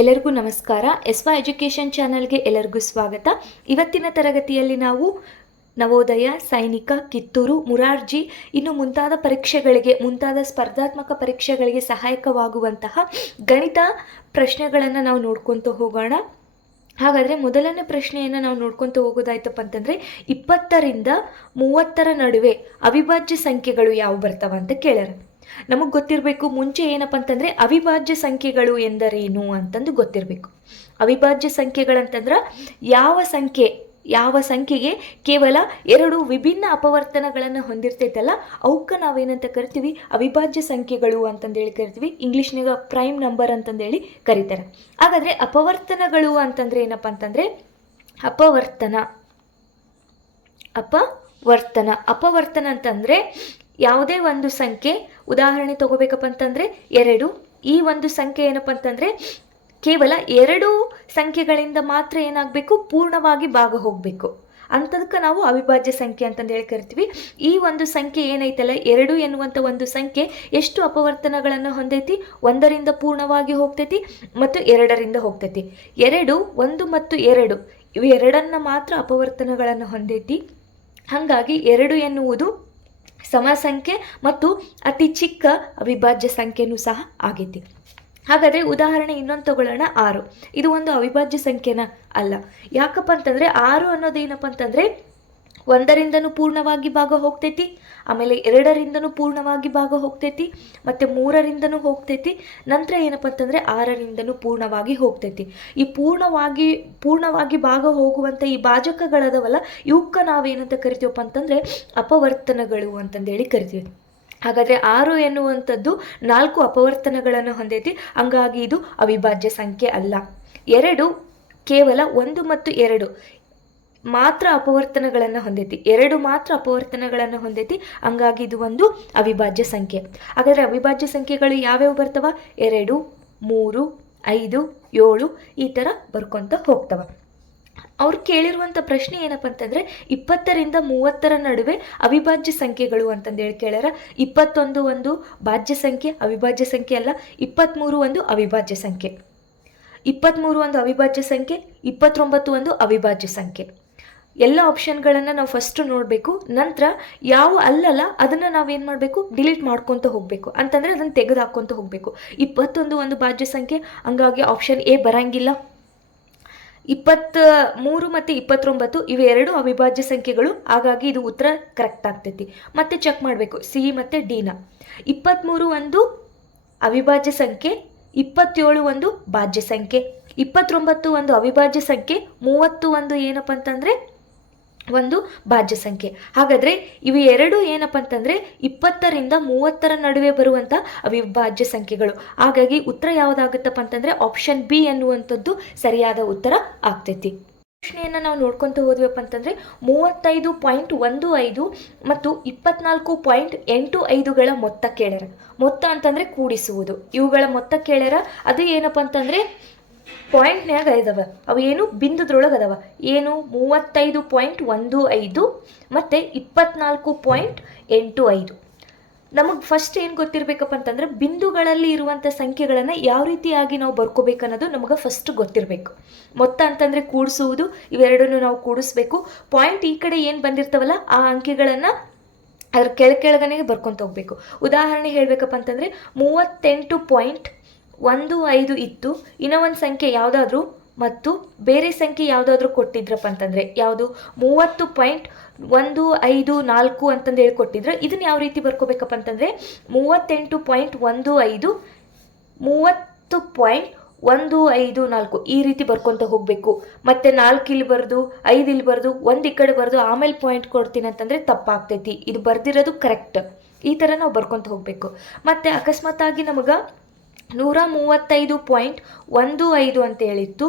ಎಲ್ಲರಿಗೂ ನಮಸ್ಕಾರ. ಎಸ್ವಾ ಎಜುಕೇಷನ್ ಚಾನಲ್ಗೆ ಎಲ್ಲರಿಗೂ ಸ್ವಾಗತ. ಇವತ್ತಿನ ತರಗತಿಯಲ್ಲಿ ನಾವು ನವೋದಯ, ಸೈನಿಕ, ಕಿತ್ತೂರು, ಮುರಾರ್ಜಿ ಇನ್ನು ಮುಂತಾದ ಸ್ಪರ್ಧಾತ್ಮಕ ಪರೀಕ್ಷೆಗಳಿಗೆ ಸಹಾಯಕವಾಗುವಂತಹ ಗಣಿತ ಪ್ರಶ್ನೆಗಳನ್ನು ನಾವು ನೋಡ್ಕೊತ ಹೋಗೋಣ. ಹಾಗಾದರೆ ಮೊದಲನೇ ಪ್ರಶ್ನೆಯನ್ನು ನಾವು ನೋಡ್ಕೊತ ಹೋಗೋದಾಯ್ತಪ್ಪ ಅಂತಂದರೆ 20ರಿಂದ 30ರ ನಡುವೆ ಅವಿಭಾಜ್ಯ ಸಂಖ್ಯೆಗಳು ಯಾವ ಬರ್ತಾವ ಅಂತ ಕೇಳ್ಯಾರ. ನಮಗೆ ಗೊತ್ತಿರಬೇಕು, ಮುಂಚೆ ಏನಪ್ಪ ಅಂತಂದರೆ ಅವಿಭಾಜ್ಯ ಸಂಖ್ಯೆಗಳು ಎಂದರೇನು ಅಂತಂದು ಗೊತ್ತಿರಬೇಕು. ಅವಿಭಾಜ್ಯ ಸಂಖ್ಯೆಗಳಂತಂದ್ರೆ ಯಾವ ಸಂಖ್ಯೆಗೆ ಕೇವಲ 2 ವಿಭಿನ್ನ ಅಪವರ್ತನಗಳನ್ನು ಹೊಂದಿರ್ತೈತಲ್ಲ ಅವಕ್ಕೆ ನಾವೇನಂತ ಕರಿತೀವಿ, ಅವಿಭಾಜ್ಯ ಸಂಖ್ಯೆಗಳು ಅಂತಂದೇಳಿ ಕರಿತೀವಿ. ಇಂಗ್ಲೀಷ್ನಾಗ ಪ್ರೈಮ್ ನಂಬರ್ ಅಂತಂದೇಳಿ ಕರೀತಾರೆ. ಹಾಗಾದರೆ ಅಪವರ್ತನಗಳು ಅಂತಂದರೆ ಏನಪ್ಪ ಅಂತಂದರೆ ಅಪವರ್ತನ ಅಂತಂದರೆ ಯಾವುದೇ ಒಂದು ಸಂಖ್ಯೆ, ಉದಾಹರಣೆ ತಗೋಬೇಕಪ್ಪ ಅಂತಂದರೆ 2. ಈ ಒಂದು ಸಂಖ್ಯೆ ಏನಪ್ಪ ಅಂತಂದರೆ ಕೇವಲ 2 ಸಂಖ್ಯೆಗಳಿಂದ ಮಾತ್ರ ಏನಾಗಬೇಕು, ಪೂರ್ಣವಾಗಿ ಭಾಗ ಹೋಗಬೇಕು. ಅಂಥದಕ್ಕೆ ನಾವು ಅವಿಭಾಜ್ಯ ಸಂಖ್ಯೆ ಅಂತಂದು ಹೇಳಿ ಕರಿತೀವಿ. ಈ ಒಂದು ಸಂಖ್ಯೆ ಏನೈತಲ್ಲ 2 ಎನ್ನುವಂಥ ಒಂದು ಸಂಖ್ಯೆ ಎಷ್ಟು ಅಪವರ್ತನಗಳನ್ನು ಹೊಂದೈತಿ? 1ರಿಂದ ಪೂರ್ಣವಾಗಿ ಹೋಗ್ತೈತಿ ಮತ್ತು 2ರಿಂದ ಹೋಗ್ತೈತಿ. 2, 1 ಮತ್ತು 2 ಇವು 2ನ್ನು ಮಾತ್ರ ಅಪವರ್ತನಗಳನ್ನು ಹೊಂದೈತಿ. ಹಾಗಾಗಿ 2 ಎನ್ನುವುದು ಸಮ ಸಂಖ್ಯೆ ಮತ್ತು ಅತಿ ಚಿಕ್ಕ ಅವಿಭಾಜ್ಯ ಸಂಖ್ಯೆನೂ ಸಹ ಆಗೈತಿ. ಹಾಗಾದರೆ ಉದಾಹರಣೆ ಇನ್ನೊಂದು ತಗೊಳ್ಳೋಣ. 6 ಇದು ಒಂದು ಅವಿಭಾಜ್ಯ ಸಂಖ್ಯೆನ ಅಲ್ಲ. ಯಾಕಪ್ಪ ಅಂತಂದರೆ 6 ಅನ್ನೋದೇನಪ್ಪ ಅಂತಂದರೆ 1ರಿಂದನೂ ಪೂರ್ಣವಾಗಿ ಭಾಗ ಹೋಗ್ತೈತಿ, ಆಮೇಲೆ 2ರಿಂದನೂ ಪೂರ್ಣವಾಗಿ ಭಾಗ ಹೋಗ್ತೈತಿ, ಮತ್ತು 3ರಿಂದನೂ ಹೋಗ್ತೈತಿ. ನಂತರ ಏನಪ್ಪ ಅಂತಂದರೆ 6ರಿಂದನೂ ಪೂರ್ಣವಾಗಿ ಹೋಗ್ತೈತಿ. ಈ ಪೂರ್ಣವಾಗಿ ಭಾಗ ಹೋಗುವಂಥ ಈ ಭಾಜಕಗಳದವಲ್ಲ, ಇವಕ್ಕೆ ನಾವೇನಂತ ಕರಿತೀವಪ್ಪ ಅಂತಂದರೆ ಅಪವರ್ತನಗಳು ಅಂತಂದೇಳಿ ಕರಿತೀವಿ. ಹಾಗಾದರೆ 6 ಎನ್ನುವಂಥದ್ದು 4 ಅಪವರ್ತನಗಳನ್ನು ಹೊಂದೈತಿ. ಹಂಗಾಗಿ ಇದು ಅವಿಭಾಜ್ಯ ಸಂಖ್ಯೆ ಅಲ್ಲ. 2 ಕೇವಲ 1 ಮತ್ತು 2 ಮಾತ್ರ ಅಪವರ್ತನಗಳನ್ನು ಹೊಂದೈತಿ. 2 ಮಾತ್ರ ಅಪವರ್ತನಗಳನ್ನು ಹೊಂದೈತಿ. ಹಂಗಾಗಿ ಇದು ಒಂದು ಅವಿಭಾಜ್ಯ ಸಂಖ್ಯೆ. ಹಾಗಾದರೆ ಅವಿಭಾಜ್ಯ ಸಂಖ್ಯೆಗಳು ಯಾವ್ಯಾವ ಬರ್ತವ? 2, 3, 5, 7 ಈ ಥರ ಬರ್ಕೊತ ಹೋಗ್ತವ. ಅವ್ರು ಕೇಳಿರುವಂಥ ಪ್ರಶ್ನೆ ಏನಪ್ಪ ಅಂತಂದರೆ 20ರಿಂದ 30ರ ನಡುವೆ ಅವಿಭಾಜ್ಯ ಸಂಖ್ಯೆಗಳು ಅಂತಂದೇಳಿ ಕೇಳ್ಯಾರ. 21 ಒಂದು ಭಾಜ್ಯ ಸಂಖ್ಯೆ, ಅವಿಭಾಜ್ಯ ಸಂಖ್ಯೆ ಅಲ್ಲ. 23 ಒಂದು ಅವಿಭಾಜ್ಯ ಸಂಖ್ಯೆ, 23 ಒಂದು ಅವಿಭಾಜ್ಯ ಸಂಖ್ಯೆ, 29 ಒಂದು ಅವಿಭಾಜ್ಯ ಸಂಖ್ಯೆ. ಎಲ್ಲ ಆಪ್ಷನ್ಗಳನ್ನು ನಾವು ಫಸ್ಟು ನೋಡಬೇಕು. ನಂತರ ಯಾವ ಅಲ್ಲಲ್ಲ ಅದನ್ನು ನಾವೇನು ಮಾಡಬೇಕು, ಡಿಲೀಟ್ ಮಾಡ್ಕೊತ ಹೋಗಬೇಕು. ಅಂತಂದರೆ ಅದನ್ನು ತೆಗೆದು ಹಾಕ್ಕೊತ ಹೋಗಬೇಕು. 21 ಒಂದು ಭಾಜ್ಯ ಸಂಖ್ಯೆ, ಹಂಗಾಗಿ ಆಪ್ಷನ್ ಎ ಬರಂಗಿಲ್ಲ. 23 ಮತ್ತು 29 ಇವೆರಡು ಅವಿಭಾಜ್ಯ ಸಂಖ್ಯೆಗಳು. ಹಾಗಾಗಿ ಇದು ಉತ್ತರ ಕರೆಕ್ಟ್ ಆಗ್ತೈತಿ. ಮತ್ತೆ ಚೆಕ್ ಮಾಡಬೇಕು ಸಿ ಮತ್ತು ಡಿನ. 23 ಒಂದು ಅವಿಭಾಜ್ಯ ಸಂಖ್ಯೆ, 27 ಒಂದು ಭಾಜ್ಯ ಸಂಖ್ಯೆ, 29 ಒಂದು ಅವಿಭಾಜ್ಯ ಸಂಖ್ಯೆ, 30 ಒಂದು ಏನಪ್ಪ ಅಂತಂದರೆ ಒಂದು ಭಾಜ್ಯ ಸಂಖ್ಯೆ. ಹಾಗಾದರೆ ಇವು ಎರಡು ಏನಪ್ಪ ಅಂತಂದರೆ 20ರಿಂದ 30ರ ನಡುವೆ ಬರುವಂಥ ಅವಿಭಾಜ್ಯ ಸಂಖ್ಯೆಗಳು. ಹಾಗಾಗಿ ಉತ್ತರ ಯಾವುದಾಗುತ್ತಪ್ಪ ಅಂತಂದರೆ ಆಪ್ಷನ್ ಬಿ ಅನ್ನುವಂಥದ್ದು ಸರಿಯಾದ ಉತ್ತರ ಆಗ್ತೈತಿ. ಪ್ರಶ್ನೆಯನ್ನು ನಾವು ನೋಡ್ಕೊತ ಹೋದ್ವಪ್ಪ ಅಂತಂದರೆ 35.15 ಮತ್ತು 24.85ಗಳ ಮೊತ್ತ ಕೇಳ್ಯಾರ. ಮೊತ್ತ ಅಂತಂದರೆ ಕೂಡಿಸುವುದು. ಇವುಗಳ ಮೊತ್ತ ಕೇಳ್ಯಾರ. ಅದು ಏನಪ್ಪ ಅಂತಂದರೆ ಪಾಯಿಂಟ್ನ್ಯಾಗ ಇದಾವೆ. ಅವು ಏನು ಬಿಂದುದ್ರೊಳಗೆ ಅದಾವ. ಏನು 35.15 ಮತ್ತು 24.85. ನಮಗೆ ಫಸ್ಟ್ ಏನು ಗೊತ್ತಿರಬೇಕಪ್ಪ ಅಂತಂದ್ರೆ ಬಿಂದುಗಳಲ್ಲಿ ಇರುವಂಥ ಸಂಖ್ಯೆಗಳನ್ನು ಯಾವ ರೀತಿಯಾಗಿ ನಾವು ಬರ್ಕೋಬೇಕನ್ನೋದು ನಮಗೆ ಫಸ್ಟ್ ಗೊತ್ತಿರಬೇಕು. ಮೊತ್ತ ಅಂತಂದರೆ ಕೂಡಿಸುವುದು, ಇವೆರಡನ್ನು ನಾವು ಕೂಡಿಸ್ಬೇಕು. ಪಾಯಿಂಟ್ ಈ ಕಡೆ ಏನು ಬಂದಿರ್ತಾವಲ್ಲ ಆ ಅಂಕಿಗಳನ್ನು ಅದ್ರ ಕೆಳಗನೆ ಬರ್ಕೊತ ಹೋಗ್ಬೇಕು. ಉದಾಹರಣೆ ಹೇಳಬೇಕಪ್ಪ ಅಂತಂದರೆ 38.15 ಇತ್ತು. ಇನ್ನೂ ಒಂದು ಸಂಖ್ಯೆ ಯಾವುದಾದ್ರೂ ಮತ್ತು ಬೇರೆ ಸಂಖ್ಯೆ ಯಾವುದಾದ್ರೂ ಕೊಟ್ಟಿದ್ರಪ್ಪ ಅಂತಂದರೆ ಯಾವುದು 30.154 ಅಂತಂದು ಹೇಳಿ ಕೊಟ್ಟಿದ್ರೆ ಇದನ್ನು ಯಾವ ರೀತಿ ಬರ್ಕೋಬೇಕಪ್ಪ ಅಂತಂದರೆ 38.15 30.154 ಈ ರೀತಿ ಬರ್ಕೊತ ಹೋಗಬೇಕು. ಮತ್ತು 4 ಇಲ್ಲಿ ಬರೆದು 5 ಇಲ್ಲಿ ಬರೆದು 1 ಈ ಕಡೆ ಬರೆದು ಆಮೇಲೆ ಪಾಯಿಂಟ್ ಕೊಡ್ತೀನಿ ಅಂತಂದರೆ ತಪ್ಪಾಗ್ತೈತಿ. ಇದು ಬರ್ದಿರೋದು ಕರೆಕ್ಟ್. ಈ ಥರ ನಾವು ಬರ್ಕೊತ ಹೋಗಬೇಕು. ಮತ್ತು ಅಕಸ್ಮಾತಾಗಿ ನಮಗೆ 135.15 ಅಂತ ಹೇಳಿತ್ತು,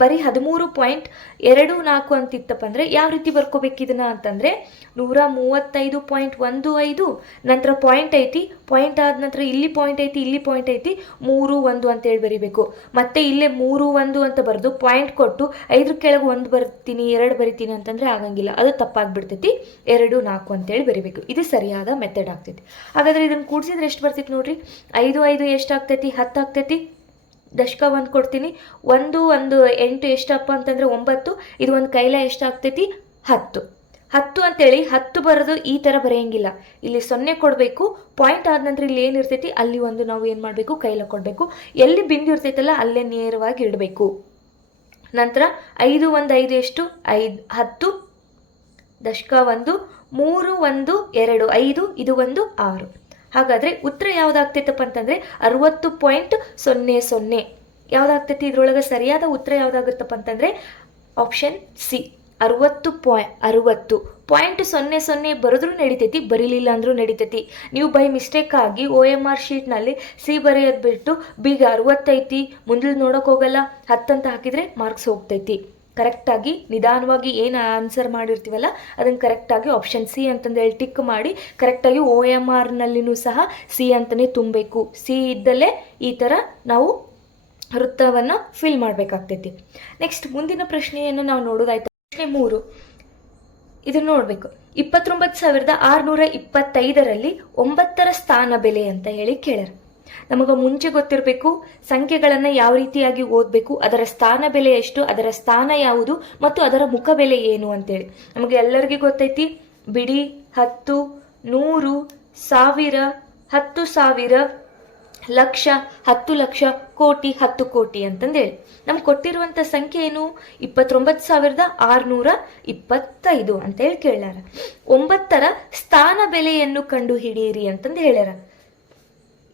ಬರೀ 13.24 ಅಂತಿತ್ತಪ್ಪ ಅಂದರೆ ಯಾವ ರೀತಿ ಬರ್ಕೋಬೇಕು ಇದನ್ನು ಅಂತಂದರೆ 135.15 ನಂತರ ಪಾಯಿಂಟ್ ಐತಿ, ಪಾಯಿಂಟ್ ಆದ ನಂತರ ಇಲ್ಲಿ ಪಾಯಿಂಟ್ ಐತಿ, ಇಲ್ಲಿ ಪಾಯಿಂಟ್ ಐತಿ, 31 ಅಂತೇಳಿ ಬರಿಬೇಕು. ಮತ್ತು ಇಲ್ಲೇ 31 ಅಂತ ಬರೆದು ಪಾಯಿಂಟ್ ಕೊಟ್ಟು 5 ಕೆಳಗೆ 1 ಬರ್ತೀನಿ 2 ಬರಿತೀನಿ ಅಂತಂದರೆ ಆಗಂಗಿಲ್ಲ, ಅದು ತಪ್ಪಾಗಿಬಿಡ್ತೈತಿ. 2 4 ಅಂತೇಳಿ ಬರಿಬೇಕು. ಇದು ಸರಿಯಾದ ಮೆಥಡ್ ಆಗ್ತೈತಿ. ಹಾಗಾದರೆ ಇದನ್ನು ಕೂಡಿಸಿದ್ರೆ ಎಷ್ಟು ಬರ್ತೈತಿ ನೋಡ್ರಿ. 5 5 ಎಷ್ಟು ಆಗ್ತೈತಿ? 10 ಆಗ್ತೈತಿ. ದಶಕ 1 ಕೊಡ್ತೀನಿ. 1 1 8 ಎಷ್ಟಪ್ಪ ಅಂತಂದರೆ 9. ಇದು ಒಂದು ಕೈಲ ಎಷ್ಟಾಗ್ತೈತಿ 10. 10 ಅಂತೇಳಿ 10 ಬರೋದು ಈ ಥರ ಬರೆಯಂಗಿಲ್ಲ. ಇಲ್ಲಿ 0 ಕೊಡಬೇಕು. ಪಾಯಿಂಟ್ ಆದ ನಂತರ ಇಲ್ಲಿ ಏನಿರ್ತೈತಿ ಅಲ್ಲಿ ಒಂದು ನಾವು ಏನು ಮಾಡಬೇಕು ಕೈಲ ಕೊಡಬೇಕು. ಎಲ್ಲಿ ಬಿಂದು ಇರ್ತೈತಲ್ಲ ಅಲ್ಲೇ ನೇರವಾಗಿ ಇಡಬೇಕು. ನಂತರ 5 1 5 ಎಷ್ಟು 10. ದಶಕ 1 3 1 2 5. ಇದು ಒಂದು 6. ಹಾಗಾದರೆ ಉತ್ತರ ಯಾವುದಾಗ್ತೈತಪ್ಪ ಅಂತಂದರೆ 60.00. ಯಾವುದಾಗ್ತೈತಿ ಇದ್ರೊಳಗೆ ಸರಿಯಾದ ಉತ್ತರ ಯಾವುದಾಗುತ್ತಪ್ಪ ಅಂತಂದರೆ ಆಪ್ಷನ್ ಸಿ 60.00 ಬರೆದ್ರೂ ನಡಿತೈತಿ, ಬರೀಲಿಲ್ಲ ಅಂದರೂ ನಡಿತೈತಿ. ನೀವು ಬೈ ಮಿಸ್ಟೇಕ್ ಆಗಿ OMR ಶೀಟ್ನಲ್ಲಿ ಸಿ ಬರೆಯೋದು ಬಿಟ್ಟು ಬಿಗ 60 ಐತಿ ಮುಂದೆ ನೋಡೋಕೆ ಹೋಗಲ್ಲ 10 ಅಂತ ಹಾಕಿದರೆ ಮಾರ್ಕ್ಸ್ ಹೋಗ್ತೈತಿ. ಕರೆಕ್ಟಾಗಿ ನಿಧಾನವಾಗಿ ಏನು ಆನ್ಸರ್ ಮಾಡಿರ್ತೀವಲ್ಲ ಅದನ್ನು ಕರೆಕ್ಟಾಗಿ ಆಪ್ಷನ್ ಸಿ ಅಂತಂದೇಳಿ ಟಿಕ್ ಮಾಡಿ ಕರೆಕ್ಟಾಗಿ OMRನಲ್ಲಿನೂ ಸಹ ಸಿ ಅಂತಲೇ ತುಂಬಬೇಕು. ಸಿ ಇದ್ದಲ್ಲೇ ಈ ಥರ ನಾವು ವೃತ್ತವನ್ನು ಫಿಲ್ ಮಾಡಬೇಕಾಗ್ತೈತಿ. ನೆಕ್ಸ್ಟ್ ಮುಂದಿನ ಪ್ರಶ್ನೆಯನ್ನು ನಾವು ನೋಡೋದಾಯ್ತು. ಪ್ರಶ್ನೆ 3 ಇದನ್ನು ನೋಡಬೇಕು. 29,625ರಲ್ಲಿ 9ರ ಸ್ಥಾನ ಬೆಲೆ ಅಂತ ಹೇಳಿ ಕೇಳ್ಯಾರ. ನಮಗೆ ಮುಂಚೆ ಗೊತ್ತಿರಬೇಕು ಸಂಖ್ಯೆಗಳನ್ನು ಯಾವ ರೀತಿಯಾಗಿ ಓದಬೇಕು, ಅದರ ಸ್ಥಾನ ಬೆಲೆ ಎಷ್ಟು, ಅದರ ಸ್ಥಾನ ಯಾವುದು ಮತ್ತು ಅದರ ಮುಖ ಬೆಲೆ ಏನು ಅಂತೇಳಿ. ನಮಗೆ ಎಲ್ಲರಿಗೂ ಗೊತ್ತೈತಿ ಬಿಡಿ 10, 100, 1000, 10,000, ಲಕ್ಷ, 10 ಲಕ್ಷ, ಕೋಟಿ, 10 ಕೋಟಿ ಅಂತಂದೇಳಿ. ನಮ್ಗೆ ಕೊಟ್ಟಿರುವಂಥ ಸಂಖ್ಯೆ ಏನು 29,625 ಅಂತೇಳಿ ಕೇಳ್ಯಾರ. 9ರ ಸ್ಥಾನ ಬೆಲೆಯನ್ನು ಕಂಡು ಹಿಡಿಯಿರಿ ಅಂತಂದು ಹೇಳ್ಯಾರ.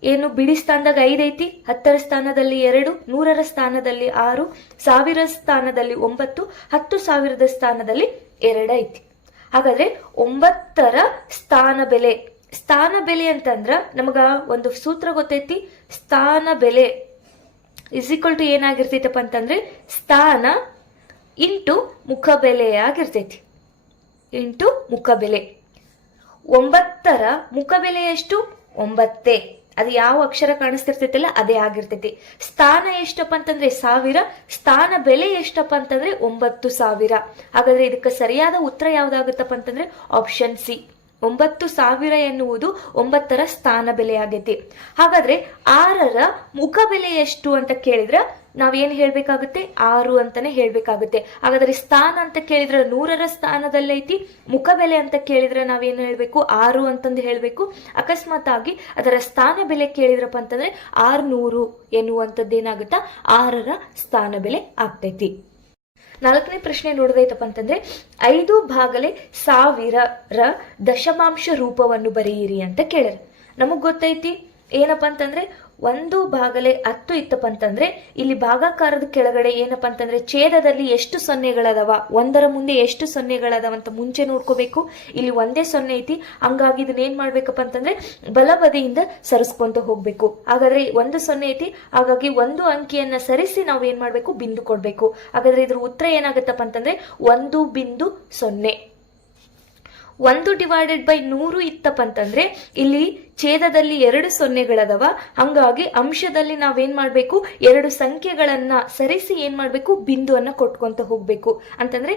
ಏನು ಬಿಡಿ ಸ್ಥಾನದಾಗ 5 ಐತಿ, 10ರ ಸ್ಥಾನದಲ್ಲಿ 2, 100ರ ಸ್ಥಾನದಲ್ಲಿ 6, 1000 ಸ್ಥಾನದಲ್ಲಿ 9, 10,000ದ ಸ್ಥಾನದಲ್ಲಿ 2 ಐತಿ. ಹಾಗಾದ್ರೆ 9ರ ಸ್ಥಾನ ಬೆಲೆ. ಸ್ಥಾನ ಬೆಲೆ ಅಂತಂದ್ರೆ ನಮಗ ಒಂದು ಸೂತ್ರ ಗೊತ್ತೈತಿ. ಸ್ಥಾನ ಬೆಲೆ = ಏನಾಗಿರ್ತೈತಪ್ಪ ಅಂತಂದ್ರೆ ಸ್ಥಾನ ಇಂಟು ಮುಖ ಬೆಲೆ ಆಗಿರ್ತೈತಿ. ಇಂಟು ಮುಖ ಬೆಲೆ. 9ರ ಮುಖ ಬೆಲೆ ಎಷ್ಟು 9. ಅದು ಯಾವ ಅಕ್ಷರ ಕಾಣಿಸ್ತಿರ್ತೈತಿಲ್ಲ ಅದೇ ಆಗಿರ್ತೈತಿ. ಸ್ಥಾನ ಎಷ್ಟಪ್ಪ ಅಂತಂದ್ರೆ 1000, ಸ್ಥಾನ ಬೆಲೆ ಎಷ್ಟಪ್ಪ ಅಂತಂದ್ರೆ 9,000. ಹಾಗಾದ್ರೆ ಇದಕ್ಕೆ ಸರಿಯಾದ ಉತ್ತರ ಯಾವ್ದಾಗುತ್ತಪ್ಪ ಅಂತಂದ್ರೆ ಆಪ್ಷನ್ ಸಿ 9,000 ಎನ್ನುವುದು 9ರ ಸ್ಥಾನ ಬೆಲೆ ಆಗೈತಿ. ಹಾಗಾದ್ರೆ 6ರ ಮುಖ ಬೆಲೆ ಎಷ್ಟು ಅಂತ ಕೇಳಿದ್ರೆ ನಾವೇನು ಹೇಳ್ಬೇಕಾಗುತ್ತೆ 6 ಅಂತಾನೆ ಹೇಳ್ಬೇಕಾಗುತ್ತೆ. ಹಾಗಾದ್ರೆ ಸ್ಥಾನ ಅಂತ ಕೇಳಿದ್ರೆ 100ರ ಸ್ಥಾನದಲ್ಲೈತಿ, ಮುಖ ಬೆಲೆ ಅಂತ ಕೇಳಿದ್ರೆ ನಾವೇನು ಹೇಳ್ಬೇಕು 6 ಅಂತಂದು ಹೇಳ್ಬೇಕು. ಅಕಸ್ಮಾತ್ ಆಗಿ ಅದರ ಸ್ಥಾನ ಬೆಲೆ ಕೇಳಿದ್ರಪ್ಪ ಅಂತಂದ್ರೆ 600 ಎನ್ನುವಂಥದ್ದು ಏನಾಗುತ್ತಾ 6ರ ಸ್ಥಾನ ಬೆಲೆ ಆಗ್ತೈತಿ. 4ನೇ ಪ್ರಶ್ನೆ ನೋಡೋದೈತಪ್ಪ ಅಂತಂದ್ರೆ 5/1000ರ ದಶಮಾಂಶ ರೂಪವನ್ನು ಬರೆಯಿರಿ ಅಂತ ಕೇಳ್ಯಾರ. ನಮಗ್ ಗೊತ್ತೈತಿ ಏನಪ್ಪ ಅಂತಂದ್ರೆ 1/10 ಇತ್ತಪ್ಪ ಅಂತಂದ್ರೆ ಇಲ್ಲಿ ಭಾಗಾಕಾರದ ಕೆಳಗಡೆ ಏನಪ್ಪ ಅಂತಂದ್ರೆ ಛೇದದಲ್ಲಿ ಎಷ್ಟು ಸೊನ್ನೆಗಳದಾವ, 1ರ ಮುಂದೆ ಎಷ್ಟು ಸೊನ್ನೆಗಳದಾವ ಅಂತ ಮುಂಚೆ ನೋಡ್ಕೋಬೇಕು. ಇಲ್ಲಿ ಒಂದೇ 0 ಐತಿ, ಹಂಗಾಗಿ ಇದನ್ನ ಏನ್ ಮಾಡ್ಬೇಕಪ್ಪ ಅಂತಂದ್ರೆ ಬಲಬದಿಯಿಂದ ಸರಿಸ್ಕೊಂತ ಹೋಗ್ಬೇಕು. ಹಾಗಾದ್ರೆ 1 0 ಐತಿ, ಹಾಗಾಗಿ 1 ಅಂಕಿಯನ್ನ ಸರಿಸಿ ನಾವು ಏನ್ ಮಾಡ್ಬೇಕು ಬಿಂದು ಕೊಡ್ಬೇಕು. ಹಾಗಾದ್ರೆ ಇದ್ರ ಉತ್ತರ ಏನಾಗತ್ತಪ್ಪ ಅಂತಂದ್ರೆ 1.0. 1/100 ಇತ್ತಪ್ಪ ಅಂತಂದ್ರೆ ಇಲ್ಲಿ ಛೇದದಲ್ಲಿ 2 ಸೊನ್ನೆಗಳದವ, ಹಂಗಾಗಿ ಅಂಶದಲ್ಲಿ ನಾವೇನ್ ಮಾಡ್ಬೇಕು 2 ಸಂಖ್ಯೆಗಳನ್ನ ಸರಿಸಿ ಏನ್ ಮಾಡ್ಬೇಕು ಬಿಂದುವನ್ನ ಕೊಟ್ಕೊಂತ ಹೋಗ್ಬೇಕು. ಅಂತಂದ್ರೆ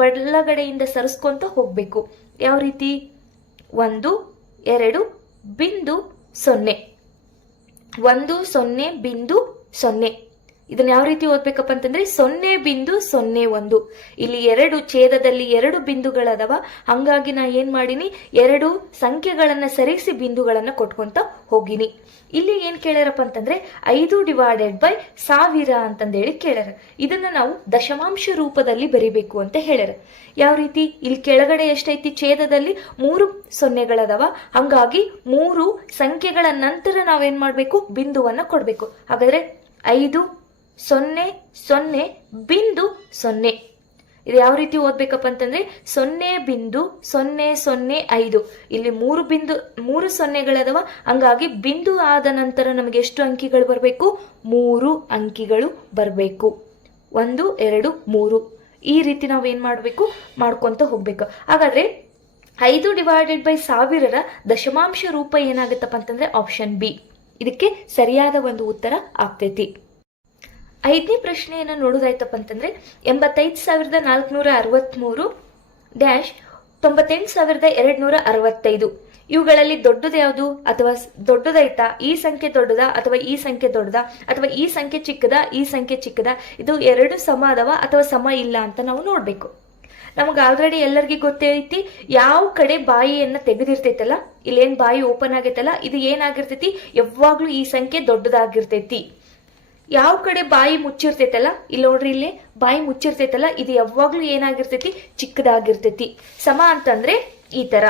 ಬಲಗಡೆಯಿಂದ ಸರಿಸ್ಕೊಂತ ಹೋಗ್ಬೇಕು. ಯಾವ ರೀತಿ 1 2 ಬಿಂದು 0 1 0 ಬಿಂದು 0. ಇದನ್ನ ಯಾವ ರೀತಿ ಓದ್ಬೇಕಪ್ಪ ಅಂತಂದ್ರೆ 0.01. ಇಲ್ಲಿ 2 ಛೇದದಲ್ಲಿ 2 ಬಿಂದುಗಳದವ, ಹಂಗಾಗಿ ನಾ ಏನ್ ಮಾಡೀನಿ 2 ಸಂಖ್ಯೆಗಳನ್ನ ಸರಿಸಿ ಬಿಂದುಗಳನ್ನ ಕೊಟ್ಕೊಂತ ಹೋಗಿನಿ. ಇಲ್ಲಿ ಏನ್ ಕೇಳ್ಯಾರಪ್ಪ ಅಂತಂದ್ರೆ 5/1000 ಅಂತಂದೇಳಿ ಕೇಳ್ಯಾರ. ಇದನ್ನ ನಾವು ದಶಮಾಂಶ ರೂಪದಲ್ಲಿ ಬರಿಬೇಕು ಅಂತ ಹೇಳ್ಯಾರ. ಯಾವ ರೀತಿ ಇಲ್ಲಿ ಕೆಳಗಡೆ ಎಷ್ಟೈತಿ ಛೇದದಲ್ಲಿ 3 ಸೊನ್ನೆಗಳದವ, ಹಂಗಾಗಿ 3 ಸಂಖ್ಯೆಗಳ ನಂತರ ನಾವೇನ್ ಮಾಡ್ಬೇಕು ಬಿಂದುವನ್ನ ಕೊಡ್ಬೇಕು. ಹಾಗಾದ್ರೆ 5 0 0 ಬಿಂದು 0. ಇದು ಯಾವ ರೀತಿ ಓದ್ಬೇಕಪ್ಪ ಅಂತಂದ್ರೆ 0.005. ಇಲ್ಲಿ 3 ಸೊನ್ನೆಗಳದವ, ಹಂಗಾಗಿ ಬಿಂದು ಆದ ನಂತರ ನಮಗೆ ಎಷ್ಟು ಅಂಕಿಗಳು ಬರಬೇಕು 3 ಅಂಕಿಗಳು ಬರಬೇಕು. 1 2 3 ಈ ರೀತಿ ನಾವೇನ್ ಮಾಡಬೇಕು ಮಾಡ್ಕೊಂತ ಹೋಗ್ಬೇಕು. ಹಾಗಾದ್ರೆ 5/1000ರ ದಶಮಾಂಶ ರೂಪ ಏನಾಗುತ್ತಪ್ಪ ಅಂತಂದ್ರೆ ಆಪ್ಷನ್ ಬಿ ಇದಕ್ಕೆ ಸರಿಯಾದ ಒಂದು ಉತ್ತರ ಆಗ್ತೈತಿ. 5ನೇ ಪ್ರಶ್ನೆಯನ್ನು ನೋಡೋದಾಯ್ತಪ್ಪ ಅಂತಂದ್ರೆ 85,463 - 98,265. ಇವುಗಳಲ್ಲಿ ದೊಡ್ಡದು ಯಾವುದು ಅಥವಾ ದೊಡ್ಡದೈತಾ, ಈ ಸಂಖ್ಯೆ ದೊಡ್ಡದಾ ಅಥವಾ ಈ ಸಂಖ್ಯೆ ದೊಡ್ಡದಾ ಅಥವಾ ಈ ಸಂಖ್ಯೆ ಚಿಕ್ಕದಾ ಈ ಸಂಖ್ಯೆ ಚಿಕ್ಕದಾ, ಇದು ಎರಡು ಸಮ ಅದಾವ ಅಥವಾ ಸಮ ಇಲ್ಲ ಅಂತ ನಾವು ನೋಡ್ಬೇಕು. ನಮಗೆ ಆಲ್ರೆಡಿ ಎಲ್ಲರಿಗೂ ಗೊತ್ತೈತಿ ಯಾವ ಕಡೆ ಬಾಯಿಯನ್ನ ತೆಗೆದಿರ್ತೈತಲ್ಲ, ಇಲ್ಲೇನ್ ಬಾಯಿ ಓಪನ್ ಆಗೈತಲ್ಲ, ಇದು ಏನಾಗಿರ್ತೈತಿ, ಯಾವಾಗ್ಲೂ ಈ ಸಂಖ್ಯೆ ದೊಡ್ಡದಾಗಿರ್ತೈತಿ. ಯಾವ ಕಡೆ ಬಾಯಿ ಮುಚ್ಚಿರ್ತೈತಲ್ಲ, ಇಲ್ಲಿ ನೋಡ್ರಿ, ಇಲ್ಲೇ ಬಾಯಿ ಮುಚ್ಚಿರ್ತೈತಲ್ಲ, ಇದು ಯಾವಾಗ್ಲೂ ಏನಾಗಿರ್ತೈತಿ, ಚಿಕ್ಕದಾಗಿರ್ತೈತಿ. ಸಮ ಅಂತಂದ್ರೆ ಈ ತರ,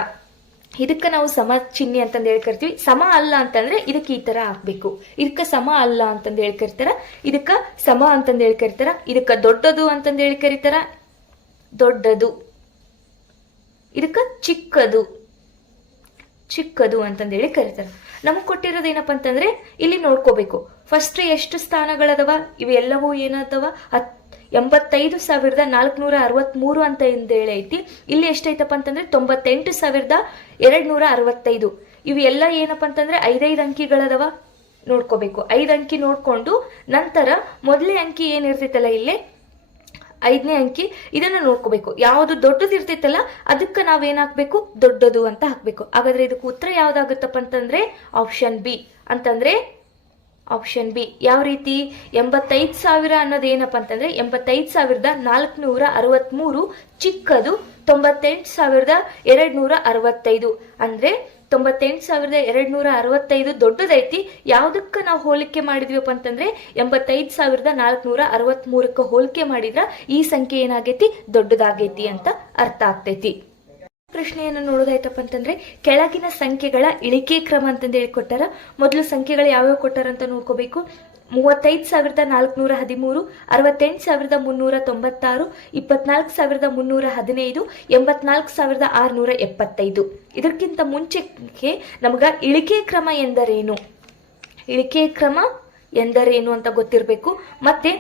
ಇದಕ್ಕೆ ನಾವು ಸಮ ಚಿಹ್ನೆ ಅಂತಂದು ಹೇಳ್ಕರ್ತೀವಿ. ಸಮ ಅಲ್ಲ ಅಂತಂದ್ರೆ ಇದಕ್ಕೆ ಈ ತರ ಹಾಕ್ಬೇಕು. ಇದಕ್ಕ ಸಮ ಅಲ್ಲ ಅಂತಂದು ಹೇಳ್ಕರಿತಾರ, ಇದಕ್ಕ ಸಮ ಅಂತಂದು ಹೇಳ್ಕರಿತಾರ. ಇದಕ್ಕ ದೊಡ್ಡದು ಅಂತಂದು ಹೇಳ್ಕರಿತಾರ, ದೊಡ್ಡದು. ಇದಕ್ಕ ಚಿಕ್ಕದು, ಚಿಕ್ಕದು ಅಂತಂದೇಳಿ ಕರೀತಾರೆ. ನಮಗ್ ಕೊಟ್ಟಿರೋದೇನಪ್ಪ ಅಂತಂದ್ರೆ ಇಲ್ಲಿ ನೋಡ್ಕೋಬೇಕು. ಫಸ್ಟ್ ಎಷ್ಟು ಸ್ಥಾನಗಳದವ, ಇವೆಲ್ಲವೂ ಏನದವ, 85,463 ಅಂತ ಹೇಳಿ ಐತಿ. ಇಲ್ಲಿ ಎಷ್ಟೈತಪ್ಪ ಅಂತಂದ್ರೆ 98,265. ಇವೆಲ್ಲ ಏನಪ್ಪ ಅಂತಂದ್ರೆ 5 ಅಂಕಿಗಳದವ, ನೋಡ್ಕೋಬೇಕು. 5 ಅಂಕಿ ನೋಡ್ಕೊಂಡು ನಂತರ ಮೊದಲೇ ಅಂಕಿ ಏನಿರ್ತೈತಲ್ಲ, ಇಲ್ಲೇ 5ನೇ ಅಂಕಿ, ಇದನ್ನ ನೋಡ್ಕೋಬೇಕು. ಯಾವುದು ದೊಡ್ಡದು ಇರ್ತೈತಲ್ಲ ಅದಕ್ಕೆ ನಾವೇನ್ ಹಾಕ್ಬೇಕು, ದೊಡ್ಡದು ಅಂತ ಹಾಕ್ಬೇಕು. ಹಾಗಾದ್ರೆ ಇದಕ್ಕೆ ಉತ್ತರ ಯಾವ್ದಾಗುತ್ತಪ್ಪ ಅಂತಂದ್ರೆ ಆಪ್ಷನ್ ಬಿ. ಅಂತಂದ್ರೆ ಆಪ್ಷನ್ ಬಿ. ಯಾವ ರೀತಿ, 85,000 ಅನ್ನೋದೇನಪ್ಪ ಅಂತಂದ್ರೆ 85,463 ಚಿಕ್ಕದು, 98,265 ಅಂದ್ರೆ 98,265 ದೊಡ್ಡದೈತಿ. ಯಾವ್ದಕ್ಕ ನಾವು ಹೋಲಿಕೆ ಮಾಡಿದ್ವಿಪ್ಪ ಅಂತಂದ್ರೆ 85,463 ಹೋಲಿಕೆ ಮಾಡಿದ್ರ ಈ ಸಂಖ್ಯೆ ಏನಾಗೈತಿ, ದೊಡ್ಡದಾಗೈತಿ ಅಂತ ಅರ್ಥ ಆಗ್ತೈತಿ. ಪ್ರಶ್ನೆಯನ್ನು ನೋಡೋದಾಯ್ತಪ್ಪ ಅಂತಂದ್ರೆ ಕೆಳಗಿನ ಸಂಖ್ಯೆಗಳ ಇಳಿಕೆ ಕ್ರಮ ಅಂತಂದು ಹೇಳಿಕೊಟ್ಟಾರ. ಮೊದಲು ಸಂಖ್ಯೆಗಳು ಯಾವ್ಯಾವ ಕೊಟ್ಟಾರ ಅಂತ ನೋಡ್ಕೋಬೇಕು. 35,413, 68,396, 24,315, 84,675. ಇದಕ್ಕಿಂತ ಮುಂಚೆಗೆ ನಮಗ ಇಳಿಕೆ ಕ್ರಮ ಎಂದರೇನು, ಇಳಿಕೆ ಕ್ರಮ ಎಂದರೇನು ಅಂತ ಗೊತ್ತಿರಬೇಕು. ಮತ್ತೆ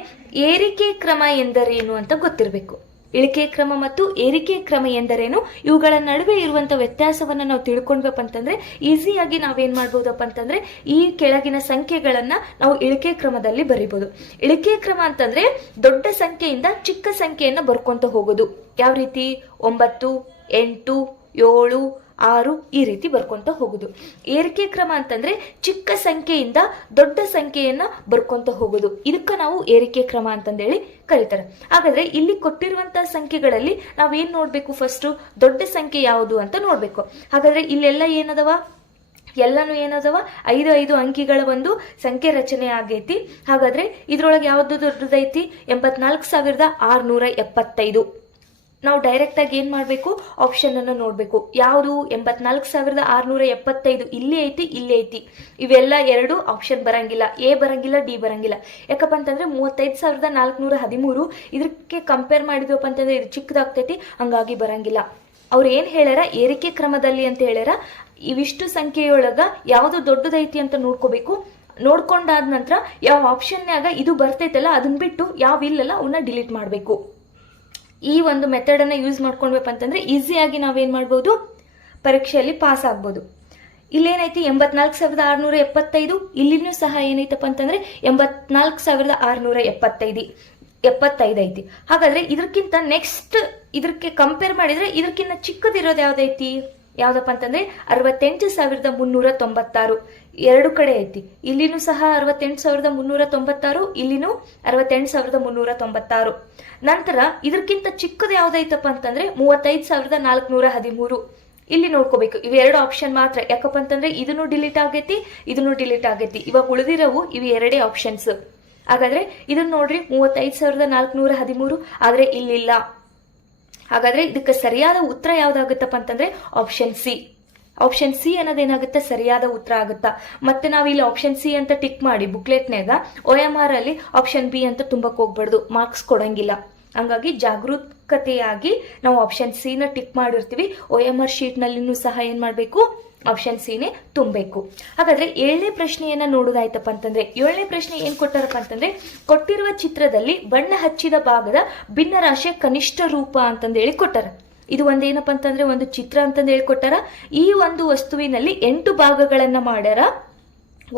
ಏರಿಕೆ ಕ್ರಮ ಎಂದರೇನು ಅಂತ ಗೊತ್ತಿರಬೇಕು. ಇಳಿಕೆ ಕ್ರಮ ಮತ್ತು ಏರಿಕೆ ಕ್ರಮ ಎಂದರೇನು, ಇವುಗಳ ನಡುವೆ ಇರುವಂತ ವ್ಯತ್ಯಾಸವನ್ನ ನಾವು ತಿಳ್ಕೊಂಡ್ಬೇಕಪ್ಪ ಅಂತಂದ್ರೆ ಈಸಿಯಾಗಿ ನಾವೇನ್ ಮಾಡ್ಬೋದಪ್ಪ ಅಂತಂದ್ರೆ ಈ ಕೆಳಗಿನ ಸಂಖ್ಯೆಗಳನ್ನ ನಾವು ಇಳಿಕೆ ಕ್ರಮದಲ್ಲಿ ಬರಿಬಹುದು. ಇಳಿಕೆ ಕ್ರಮ ಅಂತಂದ್ರೆ ದೊಡ್ಡ ಸಂಖ್ಯೆಯಿಂದ ಚಿಕ್ಕ ಸಂಖ್ಯೆಯನ್ನ ಬರ್ಕೊಂತ ಹೋಗೋದು. ಯಾವ ರೀತಿ, 9, 8, 7, 6 ಈ ರೀತಿ ಬರ್ಕೊಂತ ಹೋಗುದು. ಏರಿಕೆ ಕ್ರಮ ಅಂತಂದ್ರೆ ಚಿಕ್ಕ ಸಂಖ್ಯೆಯಿಂದ ದೊಡ್ಡ ಸಂಖ್ಯೆಯನ್ನ ಬರ್ಕೊಂತ ಹೋಗುದು. ಇದಕ್ಕ ನಾವು ಏರಿಕೆ ಕ್ರಮ ಅಂತಂದೇಳಿ ಕರೀತಾರೆ. ಹಾಗಾದ್ರೆ ಇಲ್ಲಿ ಕೊಟ್ಟಿರುವಂತಹ ಸಂಖ್ಯೆಗಳಲ್ಲಿ ನಾವೇನ್ ನೋಡ್ಬೇಕು, ಫಸ್ಟ್ ದೊಡ್ಡ ಸಂಖ್ಯೆ ಯಾವುದು ಅಂತ ನೋಡ್ಬೇಕು. ಹಾಗಾದ್ರೆ ಇಲ್ಲೆಲ್ಲ ಏನದವ, ಎಲ್ಲಾನು ಏನದವ 5 ಅಂಕಿಗಳ ಒಂದು ಸಂಖ್ಯೆ ರಚನೆ ಆಗೈತಿ. ಹಾಗಾದ್ರೆ ಇದ್ರೊಳಗೆ ಯಾವ್ದು ದೊಡ್ಡದೈತಿ, 84,675. ನಾವು ಡೈರೆಕ್ಟ್ ಆಗಿ ಏನ್ ಮಾಡ್ಬೇಕು, ಆಪ್ಷನ್ ಅನ್ನು ನೋಡ್ಬೇಕು. ಯಾವುದು, 84,675 ಇಲ್ಲಿ ಐತಿ, ಇಲ್ಲಿ ಐತಿ. ಇವೆಲ್ಲ ಎರಡು ಆಪ್ಷನ್ ಬರಂಗಿಲ್ಲ, ಎ ಬರಂಗಿಲ್ಲ, ಡಿ ಬರಂಗಿಲ್ಲ. ಯಾಕಪ್ಪ ಅಂತಂದ್ರೆ 35,413 ಇದಕ್ಕೆ ಕಂಪೇರ್ ಮಾಡಿದ್ವಪ್ಪ ಅಂತಂದ್ರೆ ಇದು ಚಿಕ್ಕದಾಗ್ತೈತಿ, ಹಂಗಾಗಿ ಬರಂಗಿಲ್ಲ. ಅವ್ರು ಏನ್ ಹೇಳ್ಯಾರ, ಏರಿಕೆ ಕ್ರಮದಲ್ಲಿ ಅಂತ ಹೇಳ್ಯಾರ. ಇವಿಷ್ಟು ಸಂಖ್ಯೆಯೊಳಗ ಯಾವ್ದು ದೊಡ್ಡದೈತಿ ಅಂತ ನೋಡ್ಕೋಬೇಕು. ನೋಡ್ಕೊಂಡಾದ ನಂತರ ಯಾವ ಆಪ್ಷನ್ಯಾಗ ಇದು ಬರ್ತೈತಲ್ಲ ಅದನ್ನ ಬಿಟ್ಟು ಯಾವ ಇಲ್ಲಲ್ಲ ಅವನ್ನ ಡಿಲೀಟ್ ಮಾಡ್ಬೇಕು. ಈ ಒಂದು ಮೆಥಡ್ ಅನ್ನ ಯೂಸ್ ಮಾಡ್ಕೊಂಡ್ಬೇಕಂತಂದ್ರೆ ಈಸಿಯಾಗಿ ನಾವೇನ್ ಮಾಡ್ಬೋದು, ಪರೀಕ್ಷೆಯಲ್ಲಿ ಪಾಸ್ ಆಗ್ಬೋದು. ಇಲ್ಲೇನೈತಿ 84,675, ಇಲ್ಲಿನೂ ಸಹ ಏನೈತಪ್ಪ ಅಂತಂದ್ರೆ 84,675 ಐತಿ. ಹಾಗಾದ್ರೆ ಇದಕ್ಕಿಂತ ನೆಕ್ಸ್ಟ್ ಇದಕ್ಕೆ ಕಂಪೇರ್ ಮಾಡಿದ್ರೆ ಇದಕ್ಕಿಂತ ಚಿಕ್ಕದಿರೋದು ಯಾವ್ದೈತಿ, ಯಾವ್ದಪ್ಪ ಅಂತಂದ್ರೆ 68,396 ಎರಡು ಕಡೆ ಐತಿ. ಇಲ್ಲಿನೂ ಸಹ 68,396, ಇಲ್ಲಿನೂ 68,396. ನಂತರ ಇದಕ್ಕಿಂತ ಚಿಕ್ಕದು ಯಾವ್ದೈತಪ್ಪ ಅಂತಂದ್ರೆ 35,413. ಇಲ್ಲಿ ನೋಡ್ಕೋಬೇಕು, ಇವೆರಡು ಆಪ್ಷನ್ ಮಾತ್ರ. ಯಾಕಪ್ಪ ಅಂತಂದ್ರೆ ಇದನ್ನು ಡಿಲೀಟ್ ಆಗೈತಿ, ಇದನ್ನು ಡಿಲೀಟ್ ಆಗೈತಿ. ಇವಾಗ ಉಳಿದಿರವು ಇವು ಎರಡೇ ಆಪ್ಷನ್ಸ್. ಹಾಗಾದ್ರೆ ಇದನ್ನ ನೋಡ್ರಿ, 35,413, ಆದ್ರೆ ಇಲ್ಲಿಲ್ಲ. ಹಾಗಾದ್ರೆ ಇದಕ್ಕೆ ಸರಿಯಾದ ಉತ್ತರ ಯಾವ್ದಾಗುತ್ತಪ್ಪ ಅಂತಂದ್ರೆ ಆಪ್ಷನ್ ಸಿ. ಆಪ್ಷನ್ ಸಿ ಅನ್ನೋದೇನಾಗುತ್ತೆ, ಸರಿಯಾದ ಉತ್ತರ ಆಗುತ್ತಾ. ಮತ್ತೆ ನಾವು ಇಲ್ಲಿ ಆಪ್ಷನ್ ಸಿ ಅಂತ ಟಿಕ್ ಮಾಡಿ ಬುಕ್ಲೆಟ್ನಾಗ OMR ಅಲ್ಲಿ ಆಪ್ಷನ್ ಬಿ ಅಂತ ತುಂಬಕ್ ಹೋಗ್ಬಾರ್ದು, ಮಾರ್ಕ್ಸ್ ಕೊಡಂಗಿಲ್ಲ. ಹಂಗಾಗಿ ಜಾಗರೂಕತೆಯಾಗಿ ನಾವು ಆಪ್ಷನ್ ಸಿ ನ ಟಿಕ್ ಮಾಡಿರ್ತೀವಿ. OMR ಶೀಟ್ ನಲ್ಲಿನೂ ಸಹ ಏನ್ ಮಾಡ್ಬೇಕು, ಆಪ್ಷನ್ ಸಿ ನೇ ತುಂಬಬೇಕು. ಹಾಗಾದ್ರೆ 7ನೇ ಪ್ರಶ್ನೆಯನ್ನ ನೋಡೋದಾಯ್ತಪ್ಪ ಅಂತಂದ್ರೆ 7ನೇ ಪ್ರಶ್ನೆ ಏನ್ ಕೊಟ್ಟಾರಪ್ಪ ಅಂತಂದ್ರೆ, ಕೊಟ್ಟಿರುವ ಚಿತ್ರದಲ್ಲಿ ಬಣ್ಣ ಹಚ್ಚಿದ ಭಾಗದ ಭಿನ್ನರಾಶಿಯ ಕನಿಷ್ಠ ರೂಪ ಅಂತಂದೇಳಿ ಕೊಟ್ಟಾರ. ಇದು ಒಂದೇನಪ್ಪ ಅಂತಂದ್ರೆ ಒಂದು ಚಿತ್ರ ಅಂತಂದು ಹೇಳ್ಕೊಟ್ಟಾರ. ಈ ಒಂದು ವಸ್ತುವಿನಲ್ಲಿ 8 ಭಾಗಗಳನ್ನ ಮಾಡ್ಯಾರ.